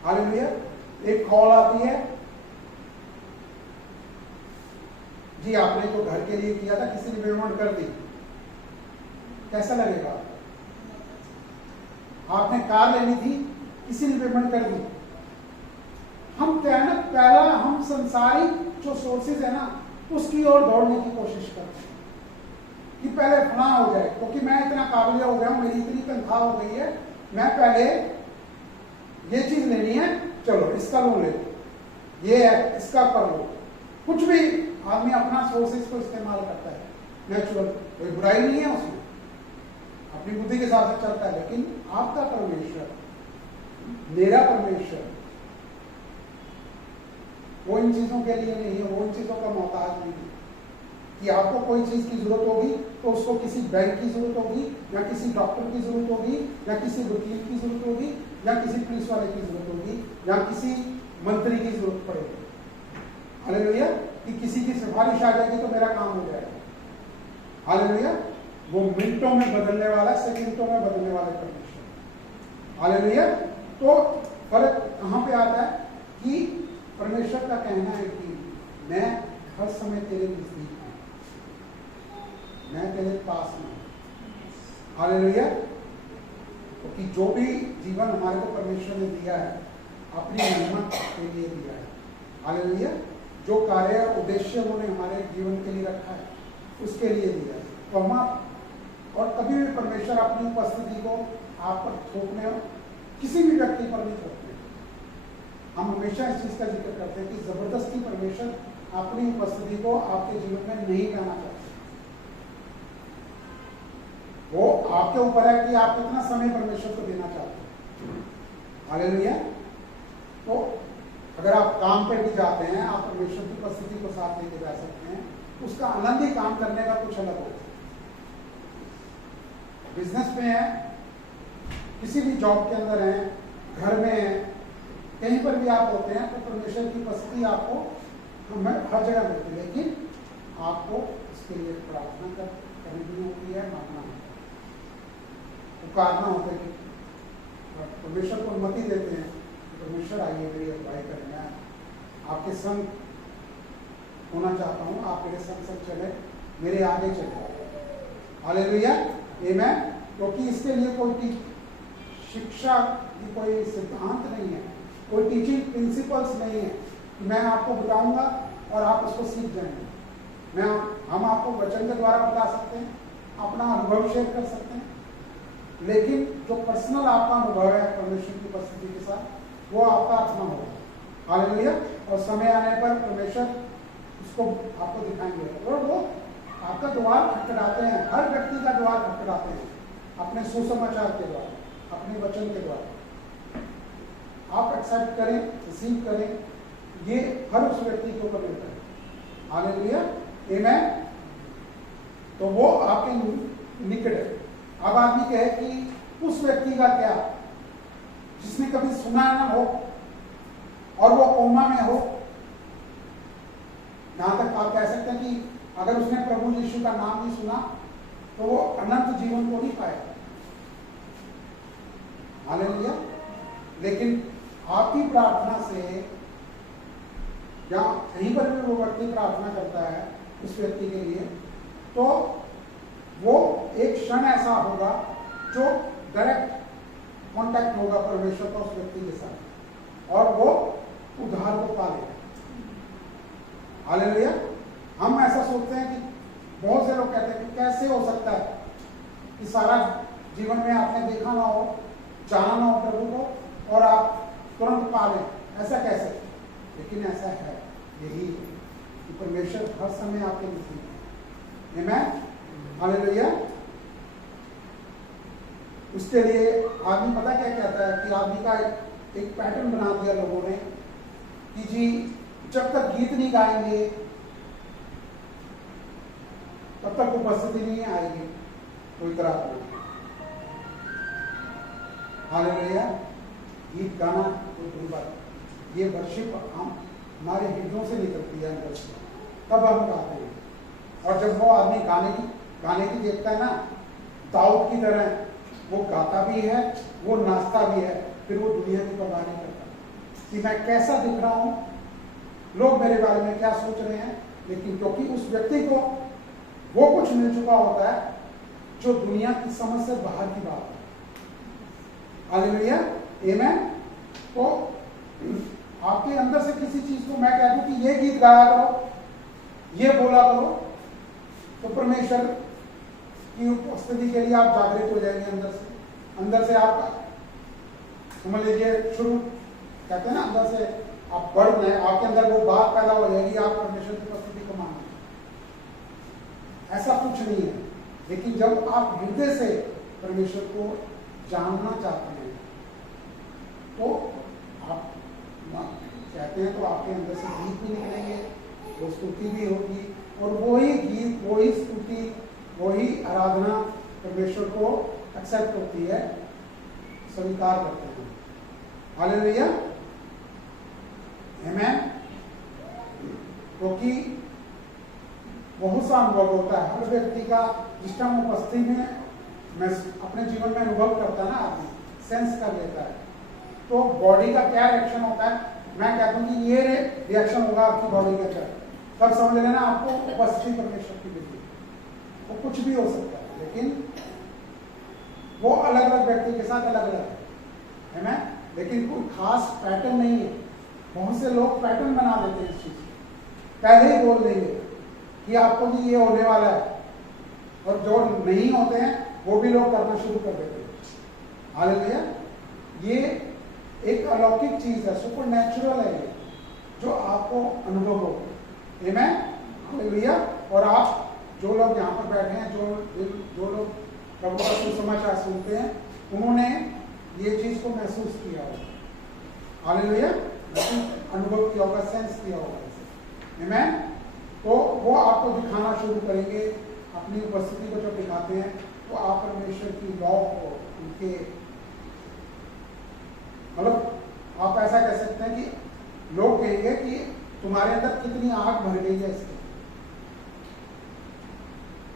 हालेलुया, एक कॉल आती है, जी आपने जो घर के लिए किया था किसी ने पेमेंट कर दी, कैसा लगेगा? आपने कार लेनी थी, किसी ने पेमेंट कर दी। हम क्या है ना, पहला हम संसारी जो सोर्सेज है ना उसकी ओर दौड़ने की कोशिश करते हैं कि पहले फला हो जाए, क्योंकि मैं इतना काबिल हो गया हूं, मेरी इतनी तनख्वाह हो गई है, मैं पहले ये चीज लेनी है, चलो इसका लोन ले लो, ये है इसका कर लो। कुछ भी आदमी अपना सोर्सेज को इस्तेमाल करता है, नेचुरल, कोई बुराई नहीं है उसमें, अपनी बुद्धि के हिसाब से चलता है। लेकिन आपका परमेश्वर, मेरा परमेश्वर, वो इन चीजों के लिए नहीं है, वो इन चीजों का मोहताज नहीं है कि आपको कोई चीज की जरूरत होगी तो उसको किसी बैंक की जरूरत होगी, या किसी डॉक्टर की जरूरत होगी, या किसी वकील की जरूरत होगी, या किसी पुलिस वाले की जरूरत होगी, या किसी मंत्री की जरूरत पड़ेगी। हालेलुया, कि किसी की सिफारिश आ जाएगी तो मेरा काम हो जाएगा। हालेलुया, वो मिनटों में बदलने वाला, सेकंडों में बदलने वाले परमेश्वर। हालेलुया, तो फर्क कहां पे आता है कि परमेश्वर का कहना है कि मैं हर समय तेरे नजदीक हूं, मैं तेरे पास हूं। हालेलुया, क्योंकि जो भी जीवन हमारे को परमेश्वर ने दिया है अपनी महिमा के लिए दिया है। हालेलुया, जो कार्य और उद्देश्य उन्होंने हमारे जीवन के लिए रखा है उसके लिए दिया है। तो हम और कभी भी परमेश्वर अपनी उपस्थिति को आप पर थोपने और किसी भी व्यक्ति पर नहीं थोपने। हम हमेशा इस चीज का जिक्र करते हैं कि जबरदस्ती परमेश्वर अपनी उपस्थिति को आपके जीवन में नहीं लाना चाहते। वो आपके ऊपर है कि आप कितना समय परमेश्वर को देना चाहते हैं। हालेलुया, तो अगर आप काम पे भी जाते हैं, आप परमेश्वर की उपस्थिति को साथ लेके जा सकते हैं, उसका आनंद ही काम करने का कुछ अलग होता है। बिजनेस में है, किसी भी जॉब के अंदर है, घर में है, कहीं पर भी आप होते हैं तो परमेश्वर की उपस्थिति आपको हर जगह मिलती है। लेकिन आपको इसके लिए प्रार्थना करनी होती है, मांगना होता है, पुकारना होता है कि परमेश्वर को अनुमति देते हैं कि परमेश्वर आइए मेरी अगुवाई करें, आपके संग होना चाहता हूँ, आप मेरे संग संग चले, मेरे आगे चले। हालेलुया, आमीन। क्योंकि इसके लिए कोई शिक्षा की कोई सिद्धांत नहीं है, कोई टीचिंग प्रिंसिपल्स नहीं है कि मैं आपको बताऊंगा और आप उसको सीख जाएंगे। हम आपको वचन के द्वारा बता सकते हैं, अपना अनुभव शेयर कर सकते हैं, लेकिन जो पर्सनल आपका अनुभव है परमेश्वर की उपस्थिति के साथ, वो आपका अपना होगा। हालेलुया, और समय आने पर परमेश्वर उसको आपको दिखाएंगे और वो आपका द्वार खटखटाते हैं। हर व्यक्ति का द्वार खटखटाते हैं अपने सुसमाचार के द्वारा, अपने वचन के द्वारा। आप एक्सेप्ट करें, रिसीव करें, ये हर उस व्यक्ति के ऊपर निर्भर है। हालेलुया, आमीन। तो वो आपके निकट है। अब आदमी कहे कि उस व्यक्ति का क्या, जिसने कभी सुना ना हो और वो कोमा में हो। यहां तक आप कह सकते हैं कि अगर उसने प्रभु यीशु का नाम नहीं सुना तो वो अनंत जीवन को नहीं पाएगा। हालेलुया, लेकिन आपकी प्रार्थना से या कहीं पर भी वो व्यक्ति प्रार्थना करता है उस व्यक्ति के लिए, तो वो एक क्षण ऐसा होगा जो डायरेक्ट कांटेक्ट होगा परमेश्वर का उस व्यक्ति के साथ और वो उद्धार को पा लेगा। हालेलुया, हम ऐसा सोचते हैं कि बहुत से लोग कहते हैं कि कैसे हो सकता है कि सारा जीवन में आपने देखा ना हो, जाना ना हो प्रभु को और आप तुरंत पा लें, ऐसा कैसे? लेकिन ऐसा है, यही है कि परमेश्वर हर समय आपके नजदीक है। आमीन, हालेलुया। उसके लिए आदमी पता क्या कहता है कि आदमी का एक पैटर्न बना दिया लोगों ने कि जी जब तक गीत नहीं गाएंगे तब तक उपस्थिति नहीं आएगी, कोई तरह का। हालेलुया, गीत गाना तो दूर बात, ये वर्शिप हम हमारे हृदयों से निकलती है अंदर से, तब हम गाते हैं। और जब वो आदमी गाने की देखता है ना, दाऊद की तरह वो गाता भी है, वो नाचता भी है, फिर वो दुनिया की परवाह नहीं करता, कि मैं कैसा दिख रहा हूं, लोग मेरे बारे में क्या सोच रहे हैं, लेकिन क्योंकि उस व्यक्ति को वो कुछ मिल चुका होता है जो दुनिया की समझ से बाहर की बात है। हालेलुया, आमीन। तो आपके अंदर से किसी चीज को मैं कह दूं कि ये गीत गाया करो, ये बोला करो, तो परमेश्वर की उपस्थिति के लिए आप जागृत हो जाएंगे अंदर से आप समझ लीजिए शुरू कहते हैं ना, अंदर से आप बढ़ रहे, आपके अंदर वो बात पैदा हो जाएगी, आप परमेश्वर की उपस्थिति को मांगे। ऐसा कुछ नहीं है, लेकिन जब आप हृदय से परमेश्वर को जानना चाहते हैं तो आप कहते हैं तो आपके अंदर से गीत भी निकलेंगे, वो स्तुति भी होगी, और वही गीत, वही स्तुति, वही आराधना परमेश्वर को एक्सेप्ट होती है, स्वीकार करते हैं। हालेलुया, आमीन। क्योंकि बहुत सा अनुभव होता है हर व्यक्ति का, जिस टाइम उपस्थिति में मैं अपने जीवन में अनुभव करता है ना, आदमी सेंस कर लेता है, तो बॉडी का क्या रिएक्शन होता है, मैं कहता हूं कि ये रिएक्शन होगा आपकी बॉडी के अंदर, तब समझ लेना आपको उपस्थिति परमेश्वर की मिली। वो कुछ भी हो सकता है, लेकिन वो अलग अलग व्यक्ति के साथ अलग अलग है ना, लेकिन कोई खास पैटर्न नहीं है। बहुत से लोग पैटर्न बना देते हैं इस चीज, पहले ही बोल देंगे कि आपको भी ये होने वाला है, और जो नहीं होते हैं वो भी लोग करना शुरू कर देते हैं। हालेलुया, ये एक अलौकिक चीज है, सुपर नेचुरल है ये, जो आपको अनुभव हो। आमीन, हालेलुया। और आप जो लोग यहाँ पर बैठे हैं, जो लोग प्रभु का सुसमाचार सुनते हैं, उन्होंने ये चीज को महसूस किया होगा। हालेलुया, अनुभव किया होगा, सेंस किया होगा। आमीन। तो वो आपको दिखाना शुरू करेंगे, अपनी उपस्थिति को जब दिखाते हैं तो आप परमेश्वर की लॉ को, उनके मतलब आप ऐसा कह सकते हैं कि लोग कहेंगे कि तुम्हारे अंदर कितनी आग भर गई है इसकी।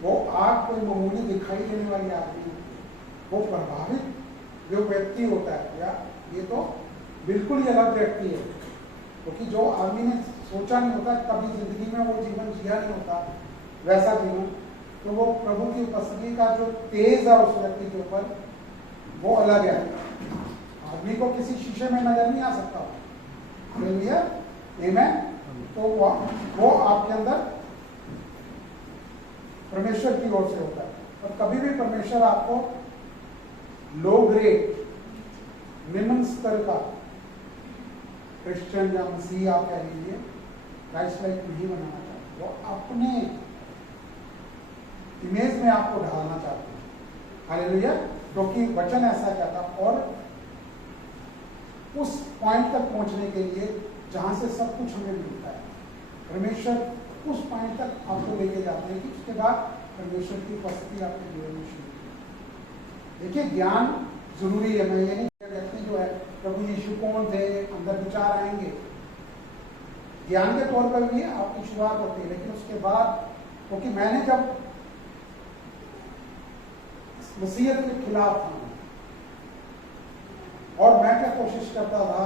वो आग कोई मामूली दिखाई देने वाली आग नहीं होती, वो प्रभावित जो व्यक्ति होता है, या ये तो बिल्कुल ही अलग व्यक्ति है, क्योंकि जो आदमी ने सोचा नहीं होता, कभी जिंदगी में वो जीवन जिया नहीं होता वैसा जीवन, तो वो प्रभु की उपस्थिति का जो तेज है उस व्यक्ति के ऊपर, वो अलग है। आदमी को किसी शीशे में नजर नहीं आ सकता। हालेलुया, आमीन। तो वो आपके अंदर परमेश्वर की ओर से होता है, और कभी भी परमेश्वर आपको लो ग्रेड, निम्न स्तर का क्रिश्चियन या मसीह आप कह लीजिए, क्राइस्ट लाइक नहीं बनाना चाहते, वो अपने इमेज में आपको ढालना चाहते हैं। हालेलुया, क्योंकि वचन ऐसा कहता, और उस पॉइंट तक पहुंचने के लिए जहां से सब कुछ हमें मिलता है, परमेश्वर उस पॉइंट तक आपको लेके जाते हैं कि उसके बाद परमेश्वर की उपस्थिति आपके जीवन में शुरू होती है। देखिए, ज्ञान जरूरी है, मैं ये नहीं व्यक्ति जो है प्रभु यीशु कौन थे, अंदर विचार आएंगे, ज्ञान के तौर पर भी आपकी शुरुआत होती है, लेकिन उसके बाद, क्योंकि मैंने जब वसीयत के खिलाफ था, और मैं क्या कोशिश करता था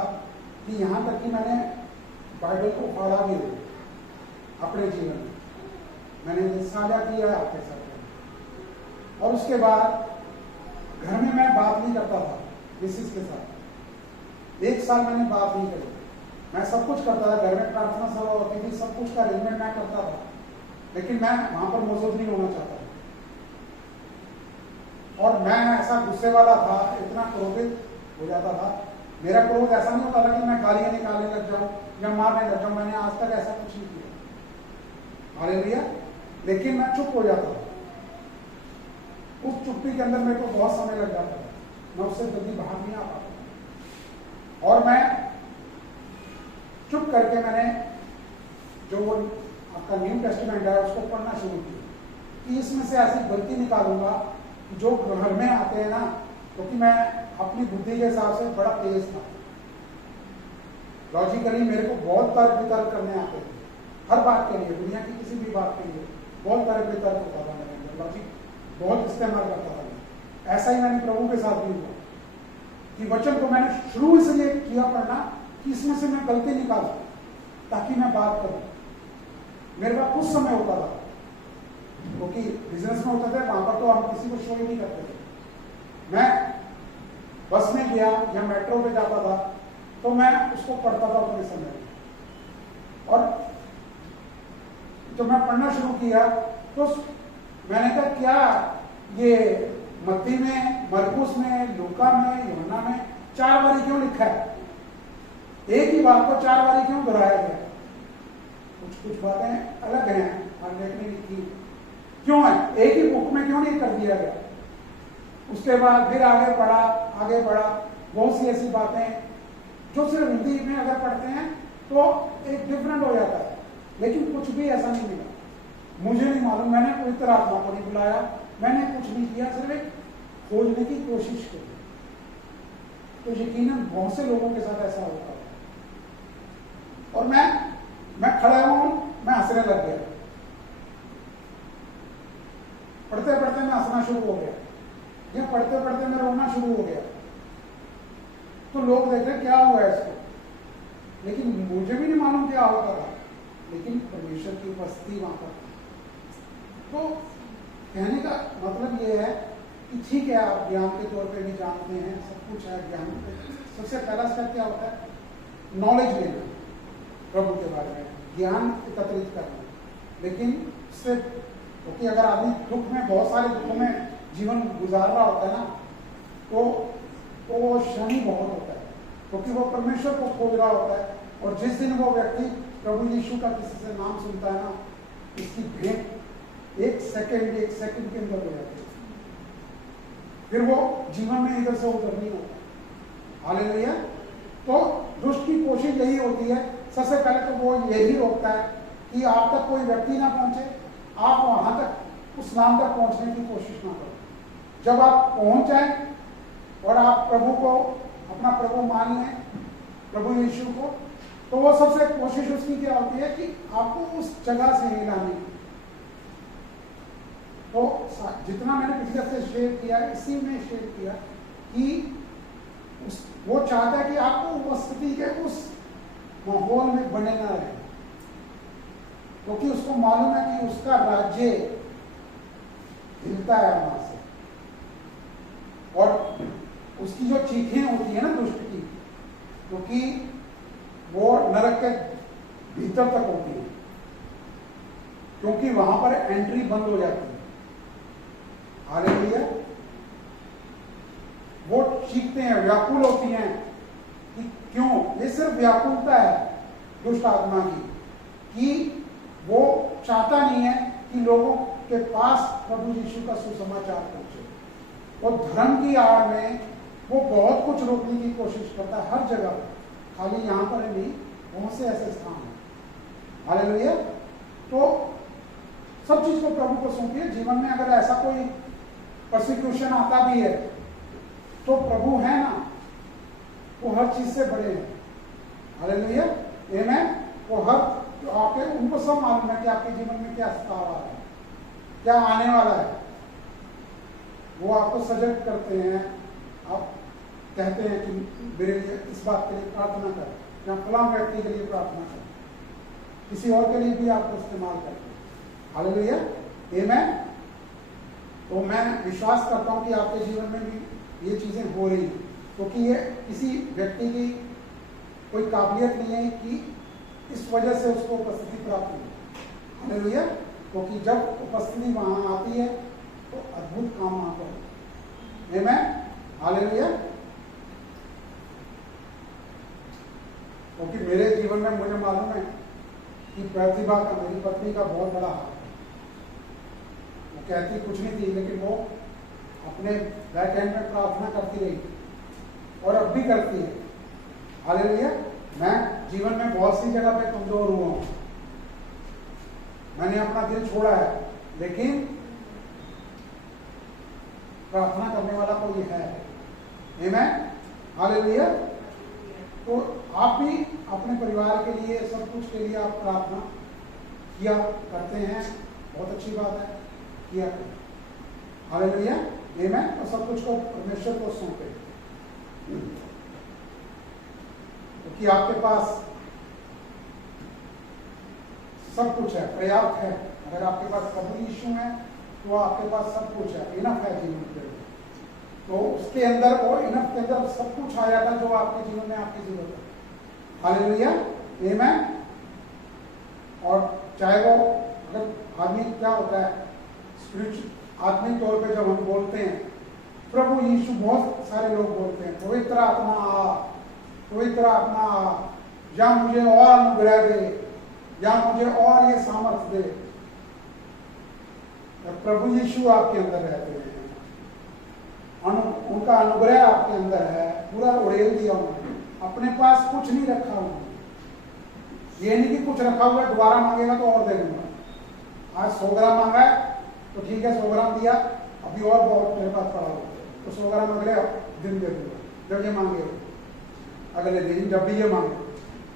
कि यहाँ तक कि मैंने बाइबल को पढ़ा भी अपने जीवन में, मैंने साझा किया है आपके साथ, और उसके बाद घर में मैं बात नहीं करता था मिसिस के साथ। 1 साल मैंने बात नहीं करी, मैं सब कुछ करता था, घर में प्रार्थना सभा होती थी, सब कुछ का अरेंजमेंट मैं करता था, लेकिन मैं वहां पर मौजूद नहीं होना चाहता था। और मैं ऐसा गुस्से वाला था, इतना क्रोधित हो जाता था, मेरा क्रोध ऐसा नहीं होता था कि मैं गालियां निकालने लग जाऊं या मारने लग जाऊं, मैंने आज तक ऐसा कुछ नहीं किया। हालेलुया, लेकिन मैं चुप हो जाता था। उस चुप्पी के अंदर मेरे को बहुत समय लग जाता था, मैं उससे जल्दी बाहर नहीं आ पाता, और मैं चुप करके मैंने जो आपका न्यू टेस्टामेंट है उसको पढ़ना शुरू किया कि इसमें से ऐसी गलती निकालूंगा जो घर में आते हैं ना, क्योंकि मैं अपनी बुद्धि के हिसाब से बड़ा तेज था, लॉजिकली मेरे को बहुत तर्क वितर्क करने आते थे, हर बात के लिए, दुनिया की किसी भी बात के लिए बहुत तर्क वितर्क होता था मेरे अंदर, लॉजिक बहुत इस्तेमाल करता था। ऐसा ही मैंने प्रभु के साथ भी हुआ कि वचन को मैंने शुरू से ये किया पढ़ना कि इसमें से मैं गलती निकालूं ताकि मैं बात करूं। मेरे पास कुछ समय होता था, क्योंकि बिजनेस में होता था, वहां पर तो हम किसी को शो ही नहीं करते थे। मैं बस में गया या मेट्रो पे जाता था तो मैं उसको पढ़ता था अपने समय में। और जब मैं पढ़ना शुरू किया तो मैंने कहा क्या ये मत्ती में, मरकुस में, लूका में, यूहन्ना में 4 बारी क्यों लिखा है? एक ही बात को 4 बारी क्यों दोहराया गया? कुछ बातें अलग हैं, हम देखने की क्यों है, एक ही बुक में क्यों नहीं कर दिया गया? उसके बाद फिर आगे बढ़ा, बहुत सी ऐसी बातें जो सिर्फ हिंदी में अगर पढ़ते हैं तो एक डिफरेंट हो जाता है, लेकिन कुछ भी ऐसा नहीं मिला। मुझे नहीं मालूम, मैंने कोई तरह आत्मा को नहीं बुलाया, मैंने कुछ नहीं किया, सिर्फ एक खोजने की कोशिश की। तो यकीनन बहुत से लोगों के साथ ऐसा होता है। और मैं खड़ा हूं, मैं हंसने लग गया, पढ़ते पढ़ते मैं हंसना शुरू हो गया, या पढ़ते पढ़ते मैं रोना शुरू हो गया। तो लोग देख रहे क्या हुआ है इसको, लेकिन मुझे भी नहीं मालूम क्या होता था, लेकिन परमेश्वर की उपस्थिति वहां पर। तो कहने का मतलब ये है कि ठीक है, आप ज्ञान के तौर पे भी जानते हैं, सब कुछ है ज्ञान। सबसे पहला स्टेप क्या होता है? नॉलेज लेना प्रभु के बारे में, ज्ञान एकत्रित करना। लेकिन उससे, क्योंकि अगर आदमी दुख में, बहुत सारे दुखों में जीवन गुजार रहा होता है ना, तो वो शनि बहुत होता है, क्योंकि वो परमेश्वर को खोज रहा होता है। और जिस दिन वो व्यक्ति प्रभु यीशु का किसी से नाम सुनता है ना, इसकी भेंट एक सेकंड के अंदर हो जाती है, फिर वो जीवन में इधर से उधर नहीं होता। हालेलुया। तो दुष्ट की कोशिश यही होती है, सबसे पहले तो वो यही रोकता है कि आप तक कोई व्यक्ति ना पहुंचे, आप वहां तक, उस नाम तक पहुंचने की कोशिश ना करो। जब आप पहुंच जाए और आप प्रभु को अपना प्रभु मान लें, प्रभु यीशु को, तो वो सबसे कोशिश उसकी क्या होती है कि आपको उस जगह से ही लानी। तो जितना मैंने पिछले से शेयर किया, इसी में शेयर किया कि वो चाहता है कि आपको उपस्थिति के उस माहौल में बने ना रहे, क्योंकि उसको मालूम है कि उसका राज्य हिलता है वहां से। और उसकी जो चीखें होती है ना दुष्ट की, क्योंकि वो नरक के भीतर तक होती है, क्योंकि वहां पर एंट्री बंद हो जाती है। हालेलुया। वो चीखते हैं, व्याकुल होती हैं कि क्यों? ये सिर्फ व्याकुलता है दुष्ट आत्मा की, कि वो चाहता नहीं है कि लोगों के पास प्रभु यीशु का सुसमाचार पहुंचे। वो धर्म की आड़ में वो बहुत कुछ रोकने की कोशिश करता है, हर जगह, खाली यहां पर नहीं, बहुत से ऐसे स्थान हैं। हालेलुया। तो सब चीज को प्रभु को सौंपिए। जीवन में अगर ऐसा कोई परसिक्यूशन आता भी है तो प्रभु है ना, वो हर चीज से बड़े हैं। हालेलुया। आमीन। वो हर, तो आपके, उनको सब मालूम है कि आपके जीवन में क्या स्ताव आ रहा है, क्या आने वाला है। वो आपको सजग करते हैं। आप कहते हैं कि मेरे लिए इस बात के लिए प्रार्थना कर, या फलां व्यक्ति के लिए प्रार्थना कर, किसी और के लिए भी आपको इस्तेमाल करते हैं। हालेलुया। आमीन। तो मैं विश्वास करता हूं कि आपके जीवन में भी ये चीजें हो रही हैं, क्योंकि ये किसी व्यक्ति की कोई काबिलियत नहीं है कि इस वजह से उसको उपस्थिति प्राप्त हुई। हालेलुया। क्योंकि जब उपस्थिति वहां आती है तो अद्भुत काम वहां पर। आमीन। हालेलुया। क्योंकि मेरे जीवन में मुझे मालूम है कि प्रतिभा का, मेरी पत्नी का बहुत बड़ा हाथ है। वो कहती कुछ नहीं थी, लेकिन वो अपने बैक एंड में प्रार्थना करती रही और अब भी करती है। हालेलुया। मैं जीवन में बहुत सी जगह पे कमजोर हुआ हूं, मैंने अपना दिल छोड़ा है, लेकिन प्रार्थना करने वाला कोई है। आमीन। हालेलुया। तो आप भी अपने परिवार के लिए, सब कुछ के लिए आप प्रार्थना किया करते हैं, बहुत अच्छी बात है, किया करें। हालेलुया। आमीन। और सब कुछ को परमेश्वर को सौंपे, क्योंकि क्योंकि आपके पास सब कुछ है, पर्याप्त है। अगर आपके पास प्रभु यीशु है तो आपके पास सब कुछ है, इनफ है जीवन के लिए। तो उसके अंदर और इनफ के अंदर सब कुछ आ जाता है जो आपके जीवन में आपकी जरूरत है। हालेलुया, आमीन। और चाहे वो अगर आदमी क्या होता है स्पिरिचुअल आत्मिक तौर पे जब हम बोलते हैं प्रभु यीशु, बहुत सारे लोग बोलते हैं पवित्र आत्मा आ, पवित्र आत्मा आ, या मुझे और अनुग्रह दे, या मुझे और ये सामर्थ्य दे। प्रभु यीशु आपके अंदर रहते हैं, उनका अनुग्रह आपके अंदर है, पूरा उड़ेल दिया उन्होंने, अपने पास कुछ नहीं रखा उन्होंने। ये नहीं कि कुछ रखा हुआ है दोबारा मांगेगा तो और दे दूंगा। आज 100 ग्राम मांगा है तो ठीक है 100 ग्राम दिया, अभी और बहुत मेरे पास पड़ा हो तो 100 ग्राम अगले दिन दे दूंगा, जब ये मांगे अगले दिन, जब भी ये मांगे।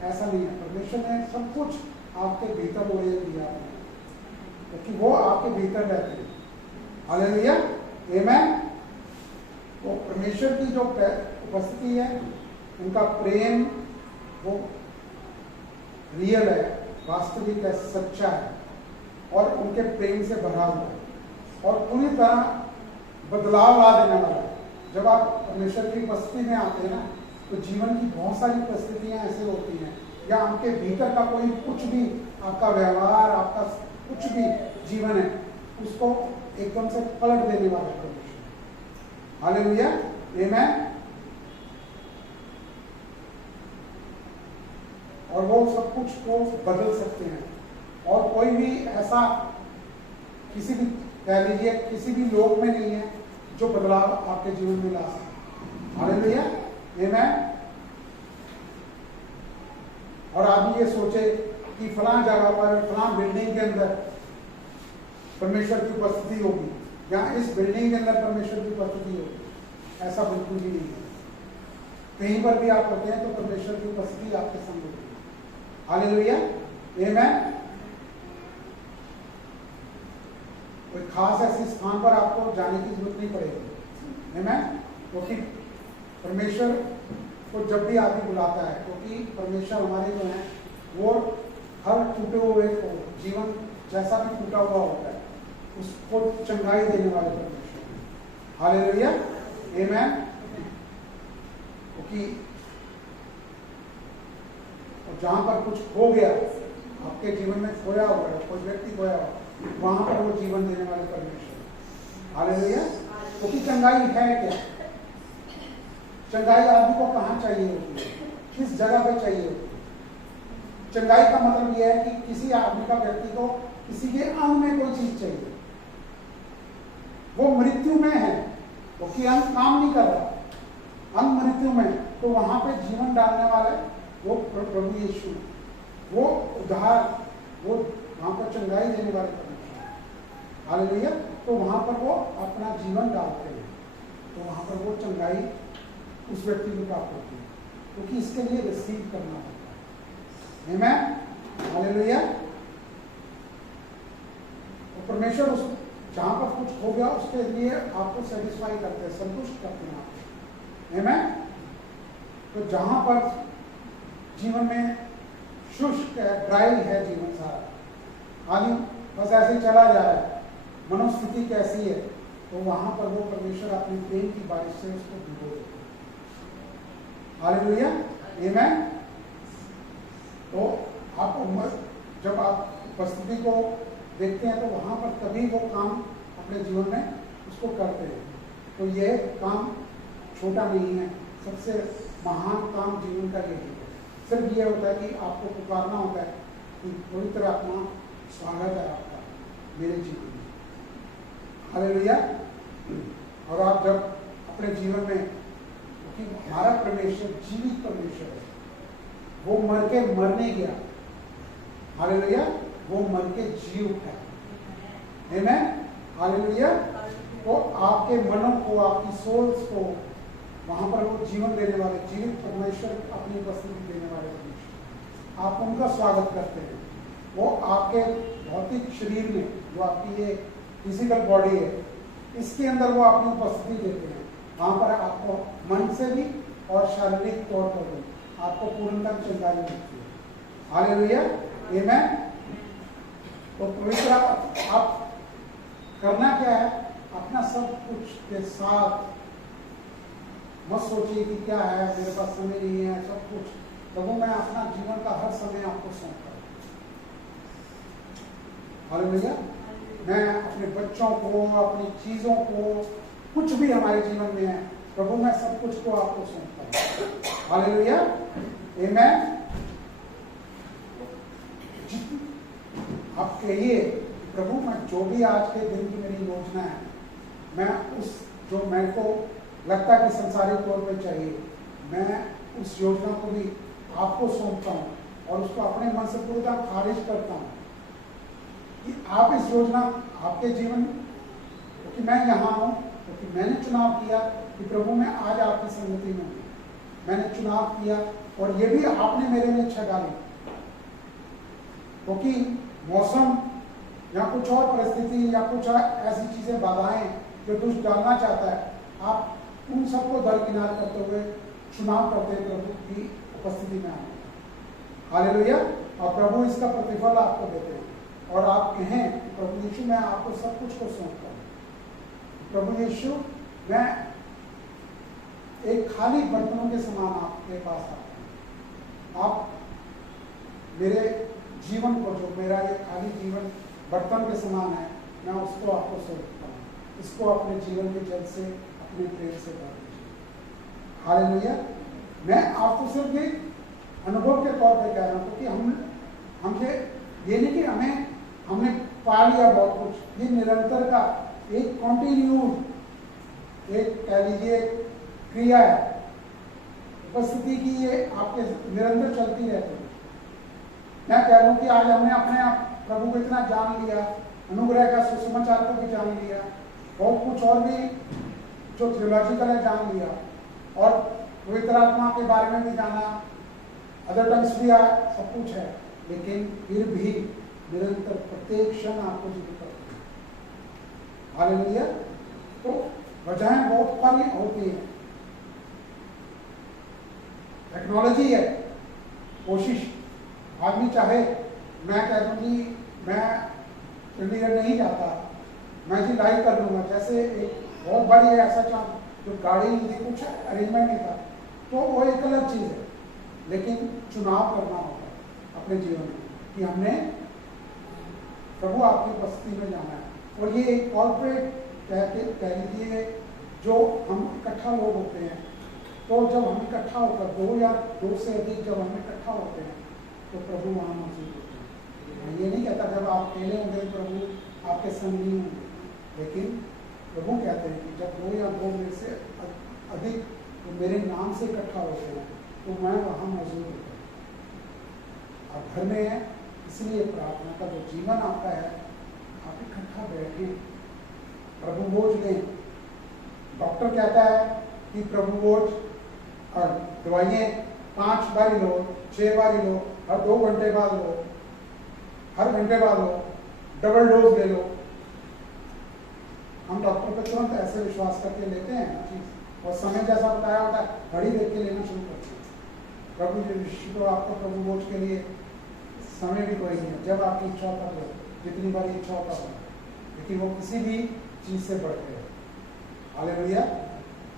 ऐसा नहीं है, परमेश्वर ने सब कुछ आपके भीतर उड़ेल दिया है, क्योंकि वो आपके भीतर रहते हैं। हालेलुया, आमीन। तो परमेश्वर की जो उपस्थिति है, उनका प्रेम वो रियल है, वास्तविक है, सच्चा है और उनके प्रेम से भरा हुआ है और पूरी तरह बदलाव ला देने वाला है। जब आप परमेश्वर की उपस्थिति में आते हैं ना, तो जीवन की बहुत सारी परिस्थितियां ऐसे होती हैं या आपके भीतर का कोई कुछ भी, आपका व्यवहार, आपका कुछ भी जीवन है, उसको एकदम से पलट देने वाला है परमेश्वर। हालेलुया, आमीन। और वो सब कुछ को बदल सकते हैं और कोई भी ऐसा किसी भी, कह लीजिए किसी भी लोक में नहीं है जो बदलाव आपके जीवन में ला सके। हालेलुया, आमीन। और आदमी ये सोचे कि फलां जगह पर, फलां बिल्डिंग के अंदर परमेश्वर की उपस्थिति होगी, या इस बिल्डिंग के अंदर परमेश्वर की उपस्थिति होगी, ऐसा बिल्कुल भी नहीं है। कहीं पर भी आप होते हैं तो परमेश्वर की उपस्थिति आपके संग होती है। हालेलुया, आमीन। कोई खास ऐसे स्थान पर आपको जाने की जरूरत नहीं पड़ेगी, आमीन। क्योंकि परमेश्वर को जब भी आदमी बुलाता है, क्योंकि परमेश्वर हमारे जो है वो हर टूटे हुए को, जीवन जैसा भी टूटा हुआ होता है, उसको चंगाई देने वाले परमेश्वर हैं। हालेलुया, आमीन। क्योंकि जहां पर कुछ खो गया, आपके जीवन में खोया हुआ है, कोई व्यक्ति खोया हुआ, वहां पर वो जीवन देने वाले परमेश्वर। हालेलुया। क्योंकि चंगाई है क्या? चंगाई आदमी को कहाँ चाहिए होती है, किस जगह पे चाहिए होती है? चंगाई का मतलब यह है कि किसी आदमी का, व्यक्ति को किसी के अंग में कोई चीज चाहिए, वो मृत्यु में है, क्योंकि अंग काम नहीं कर रहा, अंग मृत्यु में, तो वहां पे जीवन डालने वाले वो प्रभु यीशु, वो उद्धार, वो वहां पर चंगाई देने वाले परमेश्वर। हालेलुया। तो वहां पर वो अपना जीवन डालते हैं, तो वहां पर वो चंगाई उस व्यक्ति को प्राप्त होती है, क्योंकि इसके लिए रिसीव करना होता है। आमीन, हालेलुया। तो परमेश्वर उस जहां पर कुछ हो गया उसके लिए आपको सेटिस्फाई करते हैं, संतुष्ट करते हैं आपको। आमीन। तो जहां पर जीवन में शुष्क है, ड्राई है जीवन सारा, आदमी बस ऐसे ही चला जा रहा है, मनोस्थिति कैसी है, तो वहां पर वो परमेश्वर अपनी प्रेम की बारिश से उसको भिगो देते हैं। हालेलुया, आमीन। तो आप जब आप उपस्थिति को देखते हैं तो वहां पर तभी वो काम अपने जीवन में उसको करते हैं। तो यह काम छोटा नहीं है, सबसे महान काम जीवन का यही है। सिर्फ ये होता है कि आपको पुकारना होता है कि पवित्र आत्मा स्वागत है आपका मेरे जीवन में। हालेलुया। और आप जब अपने जीवन में, क्योंकि हमारा परमेश्वर जीवित परमेश्वर है, वो मर के मर नहीं गया। हालेलुया। वो मर के जी उठा है। आमीन, हालेलुया। तो आपके मनों को, आपकी सोल्स को वहां पर वो जीवन देने वाले, जीवित परमेश्वर अपनी उपस्थिति देने वाले परमेश्वर, आप उनका स्वागत करते हैं। वो आपके भौतिक शरीर में, जो आपकी ये फिजिकल बॉडी है, इसके अंदर वो अपनी उपस्थिति देते हैं। वहां पर आपको मन से भी और शारीरिक तौर पर भी आपको पूर्णता की जानकारी मिलती है। हालेलुया, आमीन। तो पवित्र आप करना क्या है, अपना सब कुछ के साथ मत सोचिए कि क्या है, मेरे पास समय नहीं है, सब कुछ प्रभु मैं अपना जीवन का हर समय आपको सौंपता हूं। हालेलुया। मैं अपने बच्चों को, अपनी चीजों को, कुछ भी हमारे जीवन में है, प्रभु मैं सब कुछ को आपको सौंपता हूं। हालेलुया, आमीन। आप कहिए प्रभु मैं जो भी आज के दिन की मेरी योजना है, मैं उस जो मेरे को लगता है कि संसारिक तौर पे चाहिए, मैं उस योजना को भी आपको सौंपता हूँ और उसको अपने मन से पूरी तरह खारिज करता हूँ कि आप इस योजना आपके जीवन, क्योंकि मैं यहाँ हूँ, क्योंकि मैंने चुनाव किया कि प्रभु मैं आज आपकी संगति में हूँ, मैंने चुनाव किया और ये भी आपने मेरे में इच्छा डाली, क्योंकि मौसम या कुछ और परिस्थिति या कुछ ऐसी चीजें बाधाएं जो दुष्ट डालना चाहता है, आप उन सबको दरकिनार करते हुए चुनाव करते हैं प्रभु की उपस्थिति में आने। हालेलुया। और प्रभु इसका प्रतिफल आपको देते हैं और आप कहें प्रभु यीशु मैं आपको सब कुछ को सौंपता हूँ। प्रभु यीशु मैं एक खाली बर्तनों के समान आपके पास आता हूँ। आप मेरे जीवन को, जो मेरा ये खाली जीवन बर्तन के समान है, मैं उसको आपको सौंपता हूँ। इसको अपने जीवन के जल से, अपने प्रेम से भर दीजिए। हालेलुया। मैं आपको सिर्फ एक अनुभव के तौर पे कह रहा हूँ, क्योंकि हमसे ये नहीं कि हमने पा लिया बहुत कुछ, ये निरंतर का एक कॉन्टिन्यूड, एक कह लीजिए क्रिया है, उपस्थिति की ये आपके निरंतर चलती रहती है। मैं कह रहा हूँ कि आज हमने अपने आप प्रभु को इतना जान लिया, अनुग्रह का सुसमाचार को भी जान लिया, बहुत कुछ और भी जो थियोलॉजिकल है जान लिया, और पवित्र आत्मा के बारे में भी जाना, अदर टंग्स भी सब कुछ है, लेकिन फिर भी निरंतर प्रत्येक क्षण आपको जीवित करते हैं। हालेलुया। तो वजहें बहुत सारी होती हैं, टेक्नोलॉजी है, कोशिश आदमी चाहे, मैं कह दूँ कि मैं चंडीगढ़ नहीं जाता, मैं जी लाइव कर लूँगा, जैसे एक बहुत बड़ी ऐसा चांस जो गाड़ी नहीं थी, कुछ अरेंजमेंट नहीं था, तो वो एक अलग चीज़ है, लेकिन चुनाव करना होगा अपने जीवन में कि हमने प्रभु आपकी उपस्थिति में जाना है। और ये कॉर्पोरेट कह लीजिए, जो हम इकट्ठा लोग होते हैं, तो जब हम इकट्ठा होकर दो या दो से अधिक जब हम इकट्ठा होते हैं तो प्रभु वहाँ मौजूद होते हैं। मैं ये नहीं कहता जब आप अकेले होंगे प्रभु आपके संग नहीं होंगे, लेकिन प्रभु कहते हैं कि जब दो या दो में से अधिक तो मेरे नाम से इकट्ठा होते हैं तो मैं वहाँ मौजूद होता हूँ। आप घर में हैं, इसलिए प्रार्थना का जो जीवन आपका है, आप इकट्ठा बैठे प्रभु बोझ लें। डॉक्टर कहता है कि प्रभु बोझ और दवाइयाँ 5 बारी लो, 6 बारी लो, हर 2 घंटे बाद लो, हर घंटे बाद लो, डबल डोज ले लो। हम डॉक्टर पर तुरंत ऐसे विश्वास करके लेते हैं चीज, और समय जैसा बताया होता है घड़ी देख के लेना शुरू करते हैं। प्रभु यीशु को आपको प्रभु बोझ के लिए समय भी कोई नहीं है, जब आपकी इच्छा होता है, जितनी बार इच्छा होता है, लेकिन वो किसी भी चीज से बढ़ते हैं। हालेलुया,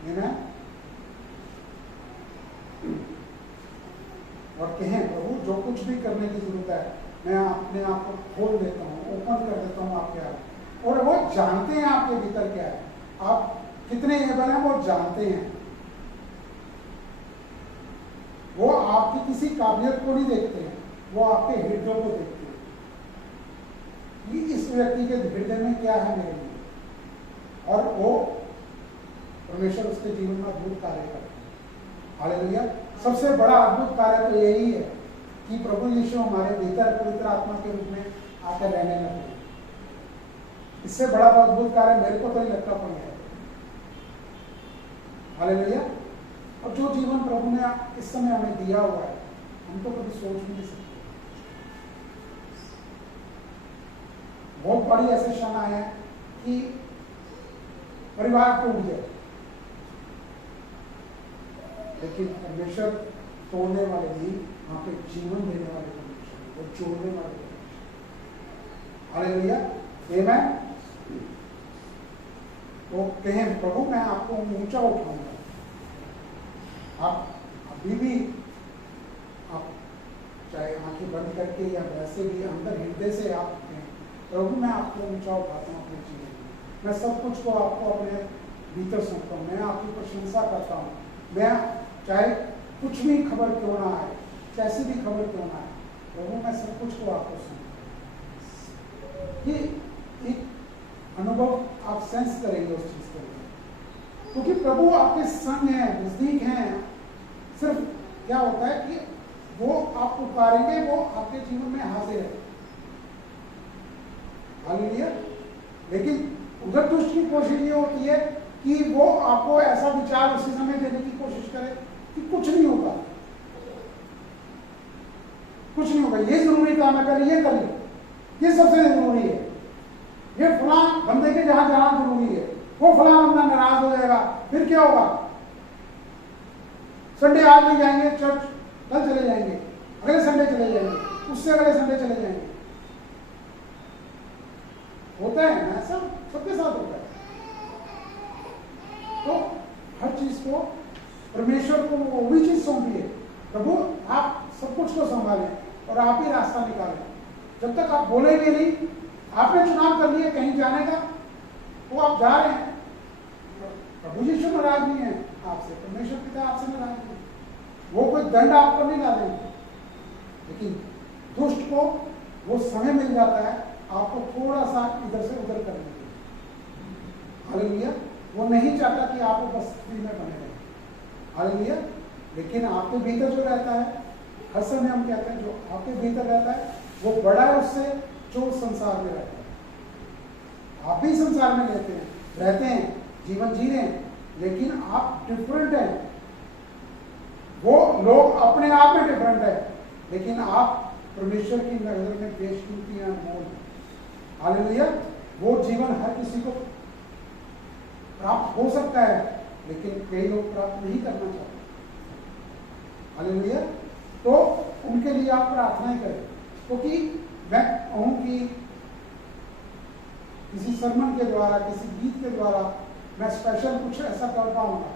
आमीन। और कहें प्रभु जो कुछ भी करने की जरूरत है, मैं अपने आप को खोल देता हूँ, ओपन कर देता हूँ आपके आगे। और वो जानते हैं आपके भीतर क्या है, आप कितने एबल हैं वो जानते हैं। वो आपकी किसी काबिलियत को नहीं देखते हैं, वो आपके हृदय को देखते हैं कि इस व्यक्ति के हृदय में क्या है मेरे लिए, और वो परमेश्वर उसके जीवन में अद्भुत कार्य करते हैं। हालेलुया। सबसे बड़ा अद्भुत कार्य तो यही है कि प्रभु यीशु हमारे भीतर पवित्र आत्मा के रूप में आकर रहने लगे। इससे बड़ा अद्भुत कार्य मेरे को तो नहीं लगता कोई है। हालेलुया। और जो जीवन प्रभु ने इस समय हमें दिया हुआ है, हम तो कभी सोच भी नहीं सकते। बहुत बड़ी ऐसे क्षण आए हैं कि परिवार टूट गया, लेकिन परमेश्वर तोड़ने वाले नहीं, आपके जीवन देने वाले परमेश्वर हैं, वो जोड़ने वाले परमेश्वर। हालेलुया, आमेन। वो कहें प्रभु मैं आपको ऊंचा उठाऊंगा। आप अभी भी आप चाहे आंखें बंद करके या वैसे भी अंदर हृदय से आप कहें प्रभु मैं आपको ऊंचा उठाता हूँ अपने जीवन में, मैं सब कुछ को आपको अपने भीतर सौंपता हूँ, मैं आपकी प्रशंसा करता हूँ, मैं चाहे कुछ भी खबर क्यों ना आए, कैसी भी खबर क्यों ना आए, प्रभु मैं सब कुछ को आपको सौंपता हूँ। ये एक अनुभव आप सेंस करेंगे उस चीज के लिए, क्योंकि प्रभु आपके संग हैं, नजदीक हैं। सिर्फ क्या होता है कि वो आप पुकारेंगे, वो आपके जीवन में हाजिर है। हालेलुया। लेकिन उधर दुष्ट की कोशिश ये होती है कि वो आपको ऐसा विचार उसी समय देने की कोशिश करे कि कुछ नहीं होगा, कुछ नहीं होगा, ये जरूरी काम है, पहले ये कर ले, ये सबसे जरूरी है, ये फलां बंदे के जहां जाना जरूरी है, वो फलां बंदा नाराज हो जाएगा, फिर क्या होगा, संडे आज नहीं जाएंगे चर्च, कल चले जाएंगे, अगले संडे चले जाएंगे, उससे अगले संडे चले जाएंगे। होता है ना, सब सबके साथ होता है। तो हर चीज को परमेश्वर को वो भी चीज सौंपिए, प्रभु आप सब कुछ को संभालें और आप ही रास्ता निकालें। जब तक आप बोलेंगे नहीं, आपने चुनाव कर लिया कहीं जाने का, वो आप जा रहे हैं, प्रभु यीशु नाराज नहीं है आपसे, परमेश्वर पिता आपसे नाराज नहीं है, वो कोई दंड आप पर नहीं डालेंगे। लेकिन दुष्ट को वो समय मिल जाता है आपको थोड़ा सा इधर से उधर करने के लिए। हालेलुया। वो नहीं चाहता कि आप बस्ती में बने रहें। हालेलुया। लेकिन आपके भीतर जो रहता है, हर समय हम कहते हैं जो आपके भीतर रहता है वो बड़ा है उससे जो संसार में रहता है। आप भी संसार में रहते हैं, जीवन जी रहे हैं, लेकिन आप डिफरेंट हैं। वो लोग अपने आप में डिफरेंट है, लेकिन आप परमेश्वर की नजर में बेशकीमती अनमोल हैं। हालेलुया। वो जीवन हर किसी को प्राप्त हो सकता है, लेकिन कई लोग प्राप्त नहीं करना चाहते। हालेलुया। तो उनके लिए आप प्रार्थनाएं करें, क्योंकि मैं कहूं कि किसी सरमन के द्वारा, किसी गीत के द्वारा मैं स्पेशल कुछ ऐसा कर पाऊंगा,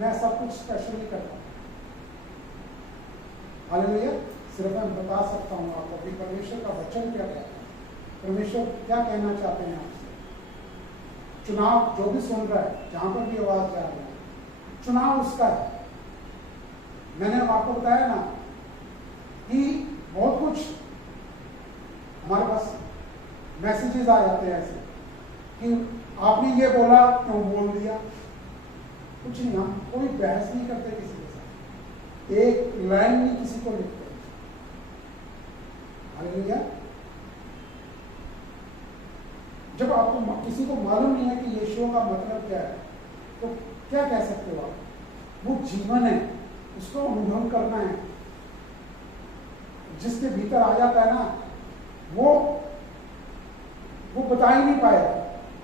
मैं सब कुछ स्पेशल नहीं करता। हालेलुया। सिर्फ मैं बता सकता हूँ आपको कि परमेश्वर का वचन क्या कहता है, परमेश्वर क्या कहना चाहते हैं आपसे। चुनाव जो भी सुन रहा है, जहां पर भी आवाज जा रही है, चुनाव उसका है। मैंने आपको बताया ना कि बहुत कुछ हमारे पास मैसेजेस आ जाते हैं ऐसे कि आपने ये बोला क्यों बोल दिया। कुछ नहीं, हम कोई बहस नहीं करते किसी के साथ, एक लाइन नहीं किसी को लिखते। हालेलुया। जब आपको किसी को मालूम नहीं है कि यीशु का मतलब क्या है, तो क्या कह सकते हो आप? वो जीवन है, उसको अनुभव करना है। जिसके भीतर आ जाता है ना, वो बता ही नहीं पाएगा,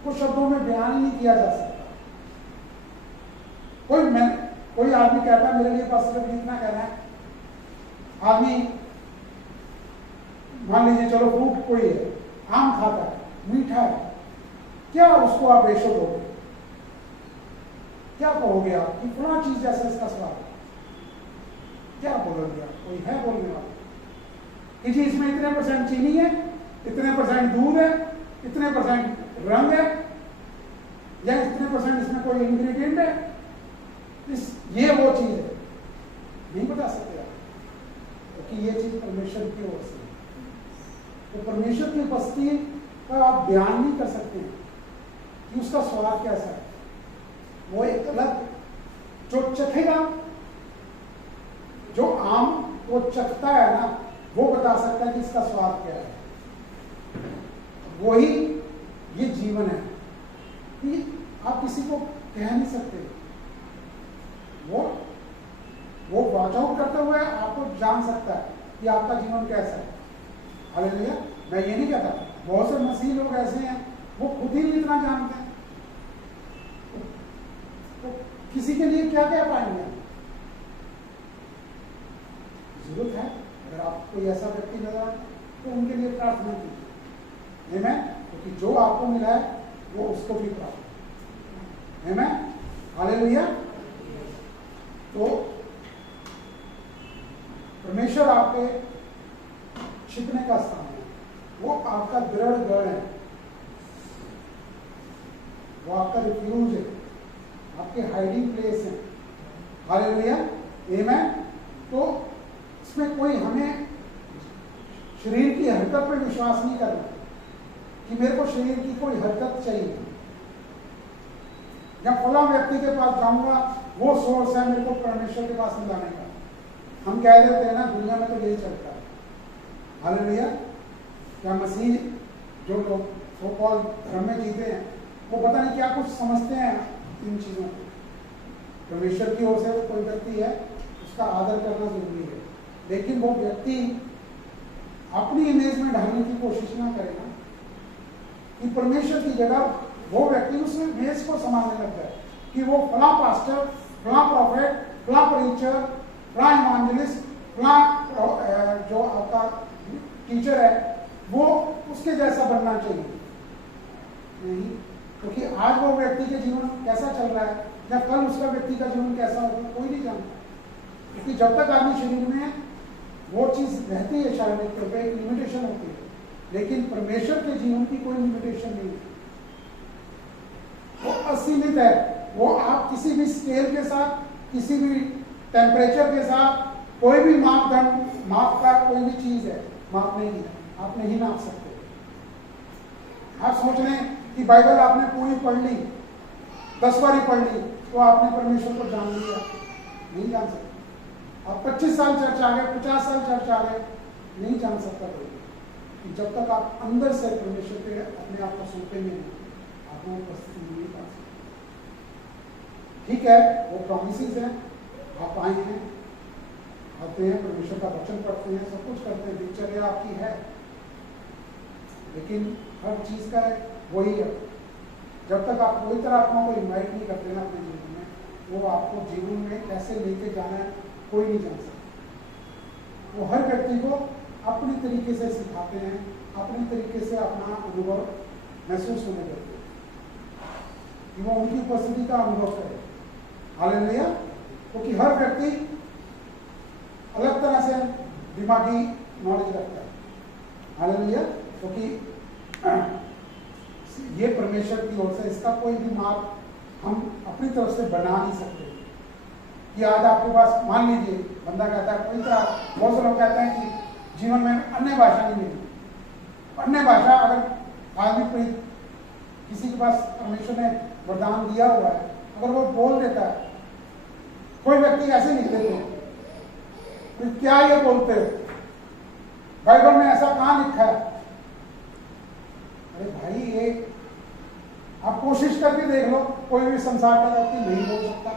कुछ शब्दों में बयान ही नहीं किया जा सकता। कोई आदमी कहता है मेरे लिए बस सिर्फ इतना कहना है। आदमी मान लीजिए, चलो फ्रूट कोई है, आम खाता है, मीठा है, क्या उसको आप रेशो दोगे? क्या कहोगे आप कि फला चीज जैसा इसका स्वाद है? क्या बोलोगे आप? कोई है बोलने वाला कि जी इसमें इतने % चीनी है, इतने % दूध है, इतने % रंग है, या इतने % इसमें कोई इंग्रेडिएंट है, ये वो चीज है? नहीं बता सकते आप, क्योंकि ये चीज परमेश्वर की ओर से है। तो परमेश्वर की उपस्थिति का आप बयान नहीं कर सकते कि उसका स्वाद कैसा है। वो एक अलग जो चखेगा, जो आम वो चखता है ना, वो बता सकता है कि इसका स्वाद क्या है। वही ये जीवन है कि आप किसी को कह नहीं सकते। वो वॉच आउट करते हुए आपको जान सकता है कि आपका जीवन कैसा है। हालेलुया। मैं ये नहीं कहता, बहुत से मसीह लोग ऐसे हैं वो खुद ही नहीं इतना जानते हैं, तो किसी के लिए क्या कह पाएंगे? कोई ऐसा व्यक्ति नजर आए तो उनके लिए प्रार्थना कीजिए। आमीन। क्योंकि जो आपको मिला है वो उसको भी प्राप्त। आमीन। हालेलुया। तो परमेश्वर आपके छिपने का स्थान है, वो आपका दृढ़ गढ़ है, वो आपका रिफ्यूज है, आपके हाइडिंग प्लेस है। हालेलुया। आमीन। तो इसमें कोई हमें शरीर की हरकत पर विश्वास नहीं करना कि मेरे को शरीर की कोई हरकत चाहिए, या फला व्यक्ति के पास जाऊंगा वो सोर्स है मेरे को परमेश्वर के पास मिलाने का। हम कह देते हैं ना, दुनिया में तो यही चलता है। हालेलुया। क्या मसीह जो लोग सो कॉल धर्म में जीते हैं वो पता नहीं क्या कुछ समझते हैं इन चीजों को। परमेश्वर की ओर से कोई व्यक्ति है, उसका आदर करना जरूरी है, लेकिन वो व्यक्ति अपनी इमेज में ढालने की कोशिश ना करे ना, कि परमेश्वर की जगह वो व्यक्ति उस इमेज को संभालने लग जाए कि वो फला पास्टर, फला प्रॉफेट, फला प्रीचर, फला इवांजेलिस्ट, फला जो आपका टीचर है वो उसके जैसा बनना चाहिए। नहीं, क्योंकि आज वो व्यक्ति के जीवन कैसा चल रहा है या कल उसका व्यक्ति का जीवन कैसा होगा कोई नहीं जानता। क्योंकि जब तक आदमी शरीर में है वो चीज रहती है, शारीरिक तौर पर एक लिमिटेशन होती है, लेकिन परमेश्वर के जीवन की कोई लिमिटेशन नहीं है, वो असीमित है। वो आप किसी भी स्केल के साथ, किसी भी टेम्परेचर के साथ, कोई भी मापदंड, माप का कोई भी चीज है, माप नहीं है, आप नहीं नाप सकते। आप सोच रहे हैं कि बाइबल आपने पूरी पढ़ ली, 10 बार ही पढ़ ली तो आपने परमेश्वर को जान लिया, नहीं जान सकते। आप 25 साल चर्च आ गए, 50 साल चर्च आ गए, नहीं जान सकता कोई। जब तक आप अंदर से परमेश्वर के अपने आप को सौंपेंगे नहीं, आप वो उपस्थिति नहीं पा सकते। ठीक है, वो प्रॉमिसेस हैं, आप आए हैं, आते हैं, परमेश्वर का वचन पढ़ते हैं, सब कुछ करते हैं, दिनचर्या आपकी है, लेकिन हर चीज का वही है, जब तक आप पवित्र आत्मा को इन्वाइट नहीं करते ना अपने जीवन में, वो आपको जीवन में कैसे लेके जाना है कोई नहीं जान सकता। वो हर व्यक्ति को अपने तरीके से सिखाते हैं, अपने तरीके से अपना अनुभव महसूस होने देते हैं कि वो उनकी उपस्थिति का अनुभव करे। हालेलुया। क्योंकि हर व्यक्ति अलग तरह से दिमागी नॉलेज रखता है। हालेलुया। क्योंकि ये परमेश्वर की ओर से इसका कोई भी माप हम अपनी तरफ से बना नहीं सकते कि आज आपके पास, मान लीजिए बंदा कहता है कोई तरह, बहुत से लोग कहते हैं कि जीवन में अन्य भाषा नहीं मिली। अन्य भाषा अगर आदमी किसी के पास परमेश्वर ने वरदान दिया हुआ है, अगर वो बोल देता है, कोई व्यक्ति ऐसे लिख देते हैं तो क्या ये बोलते हो, बाइबल में ऐसा कहां लिखा है? अरे भाई, ये आप कोशिश करके देख लो, कोई भी संसार का व्यक्ति नहीं बोल सकता,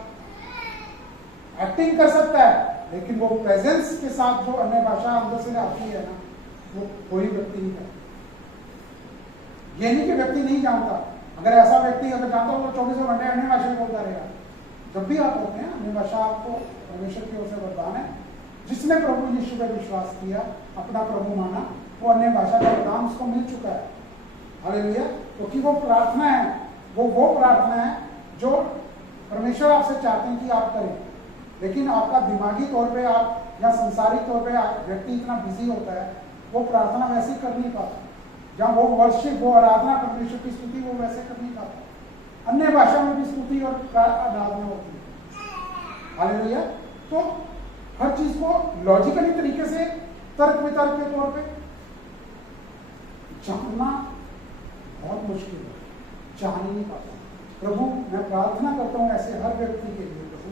एक्टिंग कर सकता है, लेकिन वो प्रेजेंस के साथ जो अन्य भाषा अंदर से आती है ना, वो कोई व्यक्ति नहीं करता। ये नहीं कि व्यक्ति नहीं जानता, अगर ऐसा व्यक्ति अगर जानता हो तो 24 घंटे अन्य भाषा बोलता रहेगा। जब भी आप होते हैं, अन्य भाषा आपको परमेश्वर की ओर से वरदान है। जिसने प्रभु यीशु पर विश्वास किया, अपना प्रभु माना, वो अन्य भाषा का वरदान उसको मिल चुका है। हालेलुया। क्योंकि वो प्रार्थना है, वो प्रार्थना है जो परमेश्वर आपसे चाहते हैं कि आप करें, लेकिन आपका दिमागी तौर पे आप या संसारिक तौर पे व्यक्ति इतना बिजी होता है, वो प्रार्थना वैसे कर नहीं पाता। जहाँ वो वर्शिप, वो आराधना, परमेश्वर की स्तुति वो वैसे कर नहीं पाता। अन्य भाषा में भी स्तुति और आराधना होती है। हालेलुया। तो हर चीज को लॉजिकली तरीके से, तर्क वितर्क के तौर पे जानना बहुत मुश्किल है, जान ही नहीं पाता। प्रभु, मैं प्रार्थना करता हूं ऐसे हर व्यक्ति के लिए, प्रभु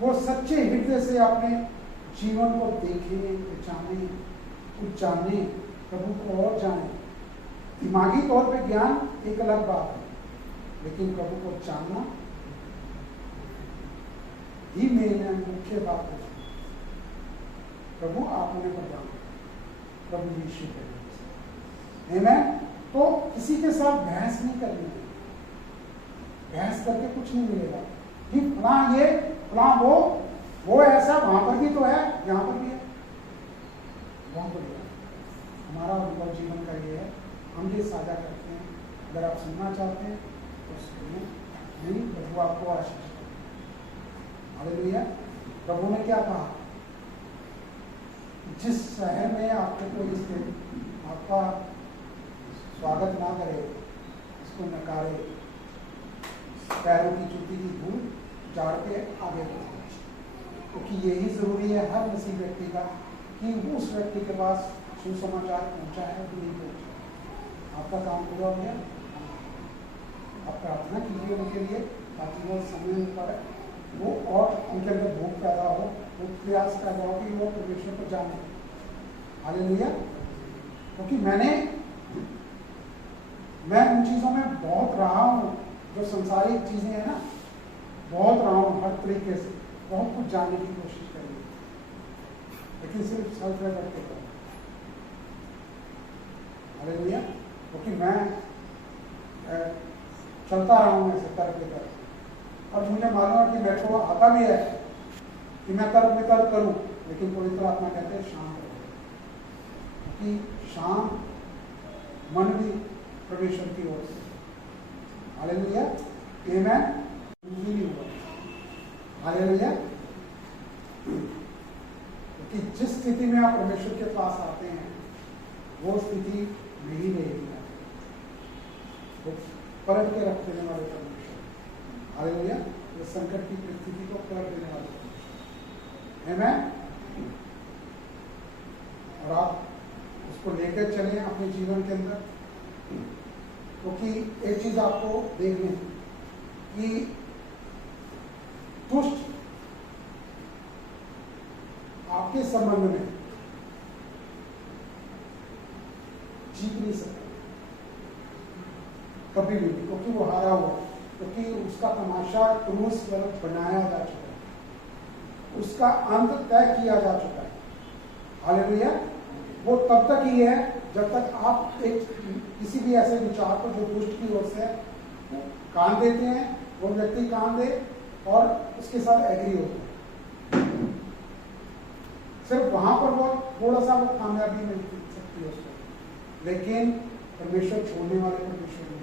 वो सच्चे हृदय से अपने जीवन को देखें, पहचाने, कुछ जाने, प्रभु को और जाने। दिमागी तौर पे ज्ञान एक अलग बात है, लेकिन प्रभु को जानना ही मेन मुख्य बात है। प्रभु आपने प्रदान, प्रभु यीशु के आमीन। तो किसी के साथ बहस नहीं करनी है, बहस करके कुछ नहीं मिलेगा कि फलां ये फलां वो ऐसा, वहां पर भी तो है, यहां पर भी है। बहुत बढ़िया। हमारा अनुभव जीवन का ये है, हम ये साझा करते हैं। अगर आप सुनना चाहते हैं तो सुनिए, नहीं प्रभु आपको आशीष दे। हालेलुया। प्रभु ने क्या कहा, जिस शहर में आपको कोई स्थित आपका स्वागत ना करे, उसको नकारे, पैरों की जूती की धूल झाड़ के आगे बढ़े। क्योंकि यही जरूरी है हर मसीह व्यक्ति का कि उस व्यक्ति के पास सुसमाचार पहुंचा है कि नहीं पहुंचा। आपका काम पूरा हो गया। आप प्रार्थना कीजिए उनके लिए ताकि वो समय पर वो और उनके अंदर भूख पैदा हो, वो प्रयास पैदा हो कि वो परमेश्वर पर जाने। हालेलुया। क्योंकि मैं उन चीज़ों में बहुत रहा हूँ जो संसारिक चीज़ें हैं ना, बहुत रहा हूँ हर तरीके से, बहुत कुछ जानने की कोशिश करी, लेकिन सिर्फ सेल्फ रेफर के करो। हालेलुया। क्योंकि मैं चलता रहा हूँ ऐसे तर्क वितर्क, और मुझे मालूम है कि मेरे को आता भी है कि मैं तर्क वितर्क करूँ, लेकिन पवित्र आत्मा कहते हैं शांत रहो, क्योंकि शांत मन भी परमेश्वर की ओर से। हालेलुया। आमेन। नहीं हुआ। हालेलुया। क्योंकि जिस स्थिति में आप परमेश्वर के पास आते हैं वो स्थिति नहीं रहेगी, वो पलट के रख देने वाले परमेश्वर। हालेलुया। वो संकट की परिस्थिति को पलट देने वाले परमेश्वर। आमेन। और आप उसको लेकर चलें अपने जीवन के अंदर। क्योंकि एक चीज आपको देखनी कि दुष्ट आपके संबंध में जीत नहीं सकता कभी भी, क्योंकि वो हारा हुआ, क्योंकि उसका तमाशा क्रूस पर बनाया जा चुका है, उसका अंत तय किया जा चुका है। हालेलुया। वो तब तक ही है जब तक आप एक किसी भी ऐसे विचार को जो दुष्ट की ओर से कान देते हैं, वो व्यक्ति कान दे और उसके साथ एग्री होता है, सिर्फ वहां पर वो थोड़ा सा वो कामयाबी मिल सकती है उसको, लेकिन परमेश्वर छोड़ने वाले परमेश्वर नहीं।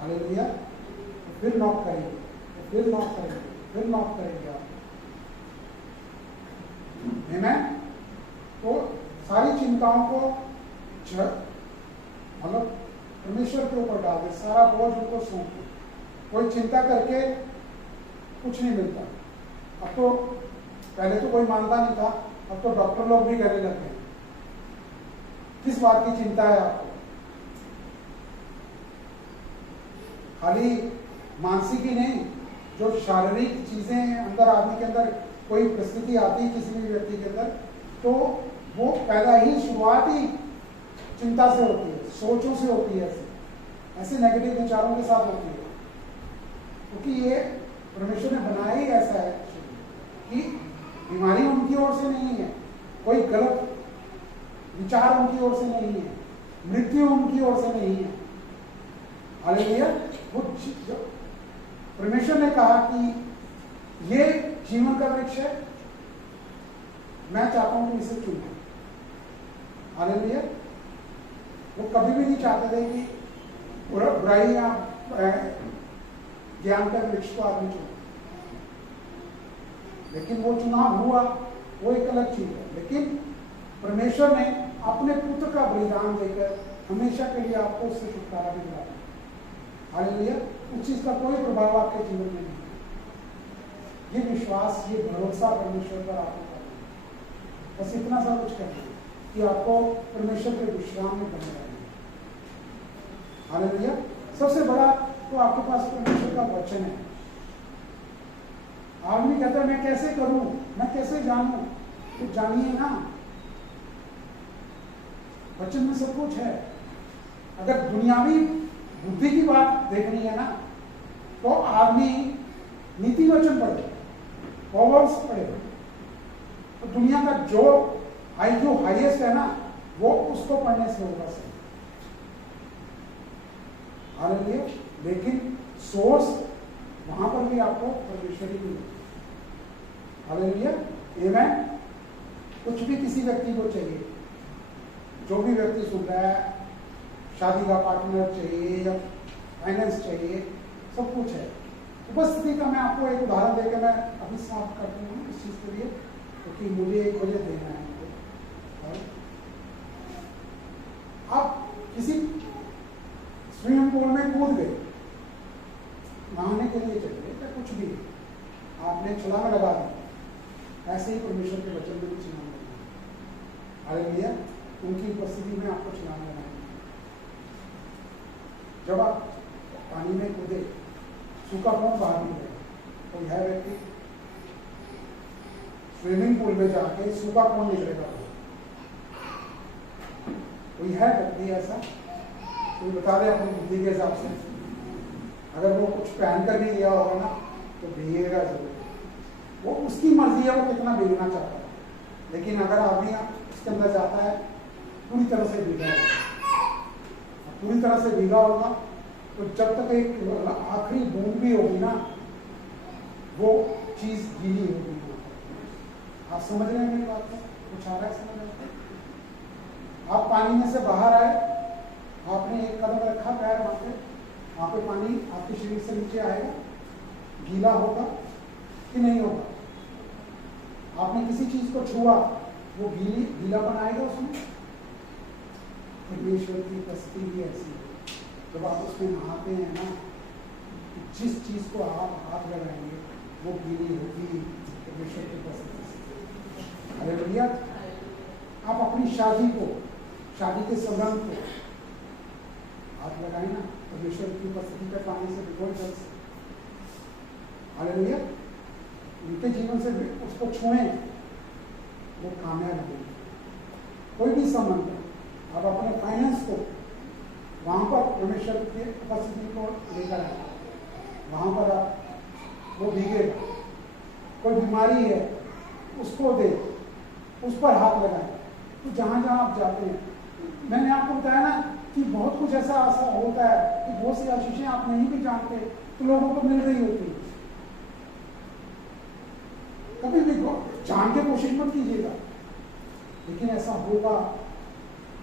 हालेलुया। तो फिर नॉक करेंगे, तो फिर नॉक करेंगे, फिर नॉक करेंगे आप। आमेन। तो सारी चिंताओं को मतलब परमेश्वर के ऊपर डाल दे, सारा बोझ उनको सौंप दे। कोई चिंता करके कुछ नहीं मिलता। अब तो पहले तो कोई मानता नहीं था, अब तो डॉक्टर लोग भी कहने लगे हैं। किस बात की चिंता है आपको? खाली मानसिक ही नहीं, जो शारीरिक चीजें अंदर आदमी के अंदर कोई परिस्थिति आती है किसी भी व्यक्ति के अंदर, तो वो पैदा ही शुरुआत ही चिंता से होती है, सोचों से होती है, ऐसे नेगेटिव विचारों के साथ होती है। क्योंकि ये परमेश्वर ने बनाया ही ऐसा है कि बीमारी उनकी ओर से नहीं है, कोई गलत विचार उनकी ओर से नहीं है, मृत्यु उनकी ओर से नहीं है। हालेलुया। वो परमेश्वर ने कहा कि ये जीवन का वृक्ष है, मैं चाहता हूं कि इसे चुनो। हालेलुया। वो कभी भी नहीं चाहते थे कि बुराई या ज्ञान का वृक्ष को आदमी चुने, लेकिन वो चुनाव हुआ, वो एक अलग चीज है। लेकिन परमेश्वर ने अपने पुत्र का बलिदान देकर हमेशा के लिए आपको उससे छुटकारा भी दिलाया। हालेलुया। उस चीज का कोई प्रभाव आपके जीवन में नहीं है। ये विश्वास, ये भरोसा परमेश्वर पर आपको करना है। बस इतना सा कुछ करना है कि आपको परमेश्वर के विश्राम में बने रहना है। हालेलुया। सबसे बड़ा तो आपके पास परमेश्वर का वचन है। आदमी कहता है मैं कैसे करूं, मैं कैसे जानूं? तो जानिए ना, वचन में सब कुछ है। अगर दुनियावी बुद्धि की बात देखनी है ना, तो आदमी नीति वचन पढ़े, प्रोवर्ब्स पढ़े। तो दुनिया का जो IQ हाईएस्ट है ना, वो उसको पढ़ने से होगा सही। हालेलुया। लेकिन सोर्स वहां पर भी आपको परमेश्वर ही मिलेगा। हालेलुया। आमेन। कुछ भी किसी व्यक्ति को चाहिए, जो भी व्यक्ति सुन रहा है, शादी का पार्टनर चाहिए या फाइनेंस चाहिए, सब कुछ है। उपस्थिति का मैं आपको एक उदाहरण देकर मैं अभी समाप्त करती हूँ इस चीज़ के लिए, क्योंकि मुझे 1 बजे देना है उनको। और आप किसी स्विमिंग पूल में कूद गए, नहाने के लिए चले या कुछ भी, आपने छलांग लगा दी, ऐसे ही परमेश्वर के वचन में भी छलांग लगाएंगे। हालेलुया, उनकी उपस्थिति में आपको छलांग लगाएंगे। जब आप पानी में कूदे, सूखा कौन बाहर नहीं गए, तो यह व्यक्ति स्विमिंग पूल में जाके सूखा कौन निकलेगा, कोई है व्यक्ति ऐसा, कोई बता दे अपनी बुद्धि के हिसाब से। अगर वो कुछ पहन कर भी गया होगा ना तो भीगेगा जरूर, वो उसकी मर्जी है वो कितना भीगना चाहता है। लेकिन अगर आदमी उसके अंदर जाता है पूरी तरह से भीगा होगा, पूरी तरह से भीगा होगा तो जब तक एक आखिरी बूंद भी होगी ना वो चीज गीली होगी। आप समझ रहे हैं मेरी बात को? कुछ आ रहा है समझ में? आप पानी में से बाहर आए, आपने एक कदम रखा पैर वहां पे पानी आपके शरीर से नीचे आएगा, गीला होगा कि नहीं होगा? आपने किसी चीज को छुआ, वो गीलापन आएगा उसमें। परमेश्वर की उपस्थिति भी ऐसी है, जब आप उसमें नहाते हैं ना, जिस चीज को आप हाथ लगाएंगे वो गीली होगी परमेश्वर की उपस्थिति से। हालेलुया। आप अपनी शादी को, शादी के संबंध को हाथ लगाए ना, परमेश्वर की उपस्थिति पे पानी से भिगो जल से। हालेलुया। उनके जीवन से उसको छुएं, वो कामयाब होगी। कोई भी संबंध, आप अपने फाइनेंस को वहां पर परमेश्वर की उपस्थिति को लेकर आए, वहां पर आप वो भीगेगा। कोई बीमारी है उसको दे, उस पर हाथ लगाए। तो जहां जहां आप जाते हैं, मैंने आपको बताया ना कि बहुत कुछ ऐसा होता है कि बहुत सी आशीषें आप नहीं भी जानते तो लोगों को मिल रही होती है। कभी भी जान के कोशिश मत कीजिएगा, लेकिन ऐसा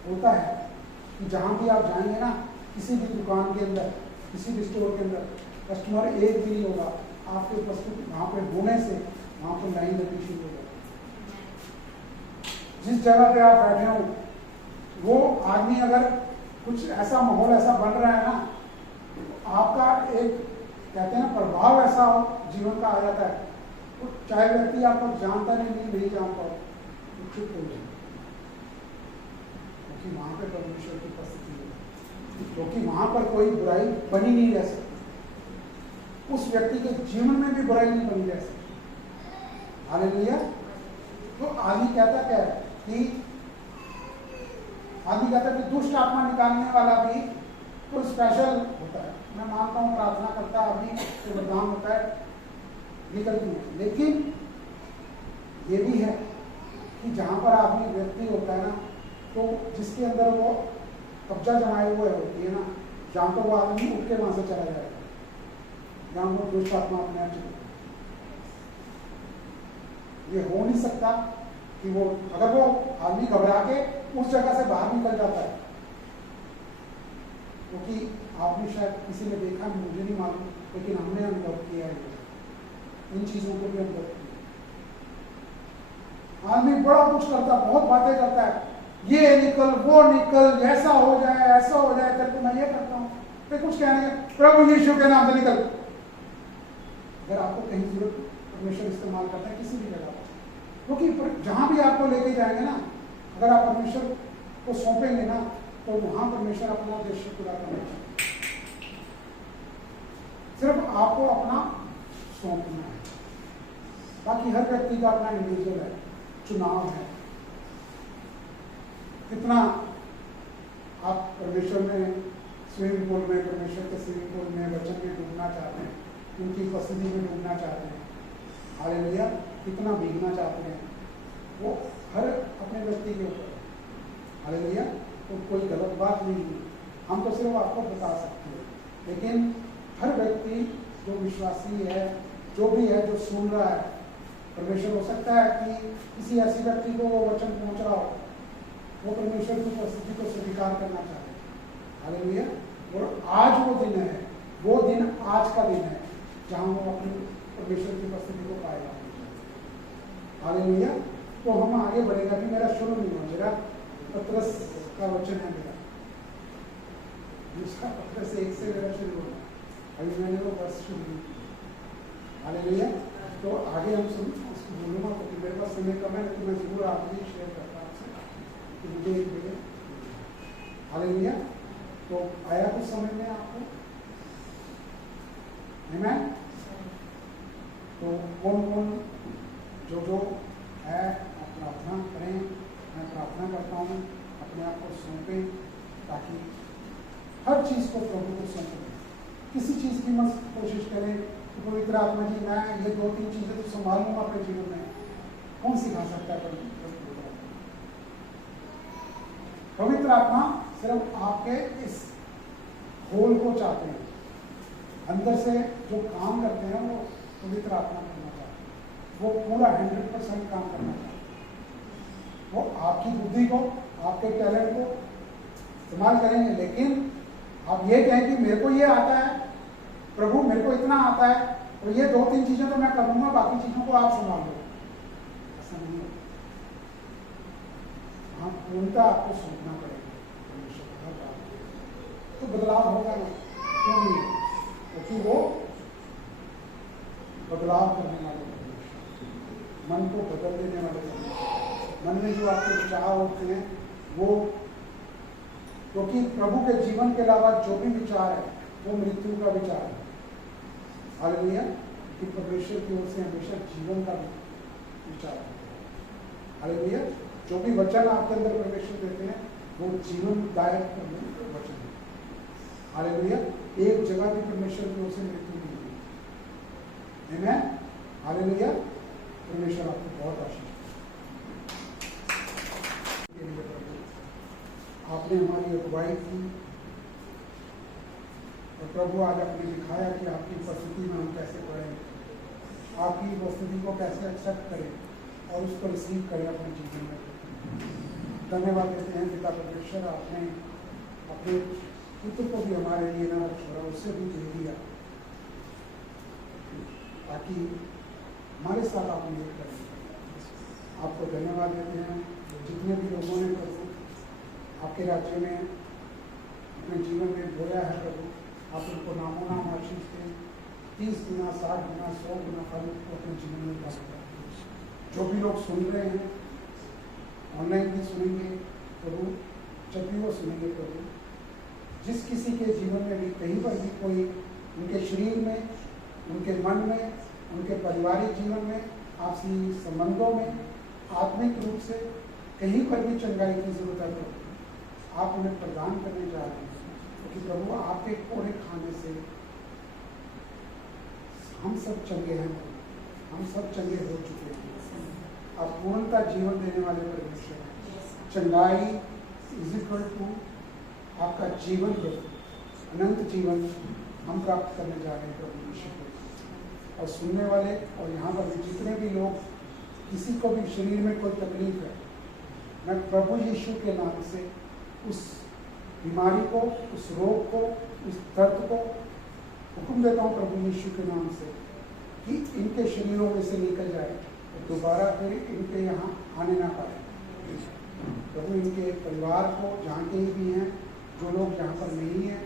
होता है कि जहां भी आप जाएंगे ना, किसी भी दुकान के अंदर, किसी भी स्टोर के अंदर, कस्टमर एक भी नहीं होगा, आपके उपस्थित वहां पे होने से वहां पर लाइन लगनी शुरू हो जाएगी। जिस जगह पे आप बैठे हो, वो आदमी अगर कुछ ऐसा माहौल ऐसा बन रहा है ना, आपका एक कहते हैं ना प्रभाव ऐसा जीवन का आ जाता है, तो चाहे व्यक्ति आपको जानता नहीं जानता हो, तो चुप हो जाए, क्योंकि वहां पर परमेश्वर की उपस्थिति है, क्योंकि वहां पर कोई बुराई बनी नहीं रह सकती, उस व्यक्ति के जीवन में भी बुराई नहीं बनी रह सकती। हालेलुया। तो आदमी कहता क्या है कि दुष्ट आत्मा निकालने वाला भी कोई स्पेशल होता है। मैं मानता हूँ प्रार्थना करता आदमी तो वरदान होता है, निकलती है, लेकिन ये भी है कि जहां पर आदमी व्यक्ति होता है ना, तो जिसके अंदर वो कब्जा जमाए हुए होती है ना, जहां पर वो आदमी उठ के वहां से चला जाएगा, जहां वो दुष्ट आत्मा अपने आप चले। ये हो नहीं सकता कि वो, अगर वो आदमी घबरा के उस जगह से बाहर निकल जाता है, क्योंकि आपने शायद किसी ने देखा, मुझे नहीं मालूम, लेकिन हमने अनुभव किया है, इन चीजों को भी अनुभव किया। आदमी बड़ा कुछ करता, बहुत बातें करता है, ये निकल वो निकल, ऐसा हो जाए ऐसा हो जाए करके मैं ये करता हूँ, फिर कुछ कहने प्रभु यीशु के नाम से निकल। अगर आपको कहीं जरूरत परमेश्वर इस्तेमाल करता है किसी भी जगह पर, क्योंकि जहां भी आपको लेके जाएंगे ना, अगर आप परमेश्वर को सौंपेंगे ना, तो वहां परमेश्वर अपना उद्देश्य पूरा करेगा। सिर्फ आपको अपना सौंपना है, बाकी हर व्यक्ति का अपना इंडिविजुअल है, चुनाव है। कितना आप परमेश्वर में स्विमिंग पूल में, परमेश्वर के स्विमिंग पूल में, वचन में डूबना चाहते हैं, उनकी उपस्थिति में डूबना चाहते हैं। हालेलुया। कितना भीगना चाहते हैं, वो हर अपने व्यक्ति के ऊपर। हालेलुया। तो कोई गलत बात नहीं है, हम तो सिर्फ आपको बता सकते हैं, लेकिन हर व्यक्ति जो विश्वासी है, जो भी है, जो सुन रहा है, परमेश्वर हो सकता है कि किसी ऐसे व्यक्ति को वो वचन पहुंच रहा हो, वो परमेश्वर की उपस्थिति को स्वीकार करना चाहे। हालेलुया। और आज वो दिन है, वो दिन आज का दिन है जहां वो अपनी परमेश्वर की उपस्थिति को पाएगा। हालेलुया। तो हम आगे बढ़ेगा। भी मेरा शुरू नहीं हुआ, मेरा पत्रस का वचन है मेरा, जिसका पत्रस 1 से मेरा शुरू होगा। अभी मैंने वो बस शुरू की। हालेलुया। तो आगे हम उसको बोलूँगा, क्योंकि मेरे पास समय कम है, तो मैं जरूर आपसे शेयर करता हूँ कि मुझे एक मिले। हालेलुया। तो आया कुछ समझ में आपको? आमीन। तो कौन कौन जो है आप प्रार्थना करें। मैं प्रार्थना करता हूँ, अपने आप को सौंपें, ताकि हर चीज़ को प्रभु को सौंपें। किसी चीज़ की मत कोशिश करें कि पवित्र आत्मा जी मैं ये 2-3 चीज़ें तो संभाल लूँगा अपने जीवन में। कौन सिखा सकता है पवित्र आत्मा? सिर्फ आपके इस होल को चाहते हैं, अंदर से जो काम करते हैं वो पवित्र आत्मा करना चाहते हैं। वो पूरा 100% काम करना चाहते हैं। वो आपकी बुद्धि को, आपके टैलेंट को इस्तेमाल करेंगे, लेकिन आप ये कहें कि मेरे को ये आता है, प्रभु मेरे को इतना आता है, और ये 2-3 चीजें तो मैं करूंगा, बाकी चीजों को आप संभाल लो, ऐसा नहीं होता। हाँ, पूर्णता आपको सौंपना पड़ेगा तो बदलाव होगा ना? क्यों नहीं? क्योंकि वो बदलाव करने वाले मन को बदल देने वाले मन में जो आपके विचार होते हैं वो, क्योंकि प्रभु के जीवन के अलावा जो भी विचार है वो मृत्यु का विचार है। हालेलुया। कि परमेश्वर की ओर से हमेशा जीवन का विचार है। हालेलुया। जो भी वचन आपके अंदर परमेश्वर देते हैं वो जीवनदायक वचन है। हालेलुया। एक जगह भी परमेश्वर की ओर से मृत्यु नहीं है। आमीन। हालेलुया। परमेश्वर आपको बहुत आशीष। आपने हमारी अगुवाई की और प्रभु आज आपने दिखाया कि आपकी उपस्थिति में हम कैसे पढ़ें, आपकी उपस्थिति को कैसे एक्सेप्ट करें और उसको रिसीव करें अपने जीवन में। धन्यवाद देते हैं पिता परमेश्वर, आपने अपने पुत्र को भी हमारे लिए ना छोड़ा, उससे भी दे दिया ताकि हमारे साथ आप मेल करें। आपको धन्यवाद देते हैं। जितने भी लोगों ने प्रभु आपके राज्य में अपने जीवन में बोया है प्रभु, आप उनको नामों नाम आशीष दें। 30 गुना, 60 गुना, 100 गुना फल को अपने जीवन में प्राप्त करें। जो भी लोग सुन रहे हैं, ऑनलाइन भी सुनेंगे प्रभु, जब भी वो सुनेंगे प्रभु, जिस किसी के जीवन में भी कहीं पर भी कोई उनके शरीर में, उनके मन में, उनके पारिवारिक जीवन में, आपसी संबंधों में, आत्मिक रूप से कहीं पर भी चंगाई की जरूरत है प्रभु, आप उन्हें प्रदान करने जा रहे हैं। क्योंकि प्रभु आपके कोड़े खाने से हम सब चंगे हैं, हम सब चंगे हो चुके हैं। आप पूर्णता जीवन देने वाले परमेश्वर हैं। चंगाई इज इक्वल टू आपका जीवन, अनंत जीवन हम प्राप्त करने जा रहे हैं प्रभु यीशु को। और सुनने वाले और यहाँ पर जितने भी लोग, किसी को भी शरीर में कोई तकलीफ है, मैं प्रभु यीशु के नाम से उस बीमारी को, उस रोग को, उस दर्द को हुक्म देता हूँ प्रभु यीशु के नाम से कि इनके शरीरों में से निकल जाए और दोबारा फिर इनके यहाँ आने ना पाए। प्रभु इनके परिवार को, जहाँ के भी हैं, जो लोग जहाँ पर नहीं हैं,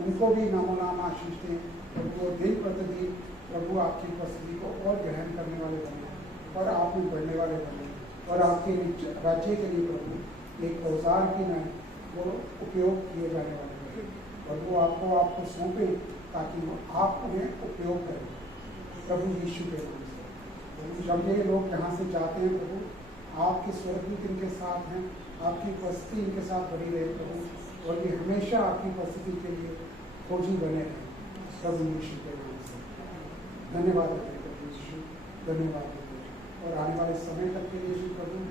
उनको भी नामो नाम आशीष दें। प्रभु दिन प्रतिदिन प्रभु आपकी उपस्थिति को और ग्रहण करने वाले बने और आप में बढ़ने वाले बने और आपके राज्य के लिए प्रभु एक औजार की नहीं वो उपयोग किए जाने वाले हैं। और वो आपको सौंपे ताकि वो आप उन्हें उपयोग करें प्रभु यीशु के नाम से। जब ये लोग यहाँ से जाते हैं प्रभु, आपके स्वर्गदूत इनके साथ हैं, आपकी उपस्थिति इनके साथ बनी रहे प्रभु, और ये हमेशा आपकी उपस्थिति के लिए खोजी बने रहें प्रभु यीशु के नाम से। धन्यवाद देते हैं प्रभु यीशु, धन्यवाद देते हैं। और आने वाले समय तक के लिए प्रभु,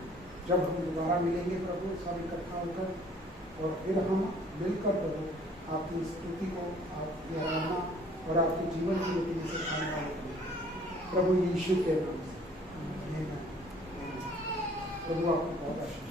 जब हम दोबारा मिलेंगे प्रभु सब इकट्ठा होकर, और फिर हम मिलकर प्रभु आपकी स्तुति को, आपकी आराधना और आपके जीवन की रोटी से खाने वाले प्रभु यीशु के नाम से। प्रभु आपको बहुत आशीष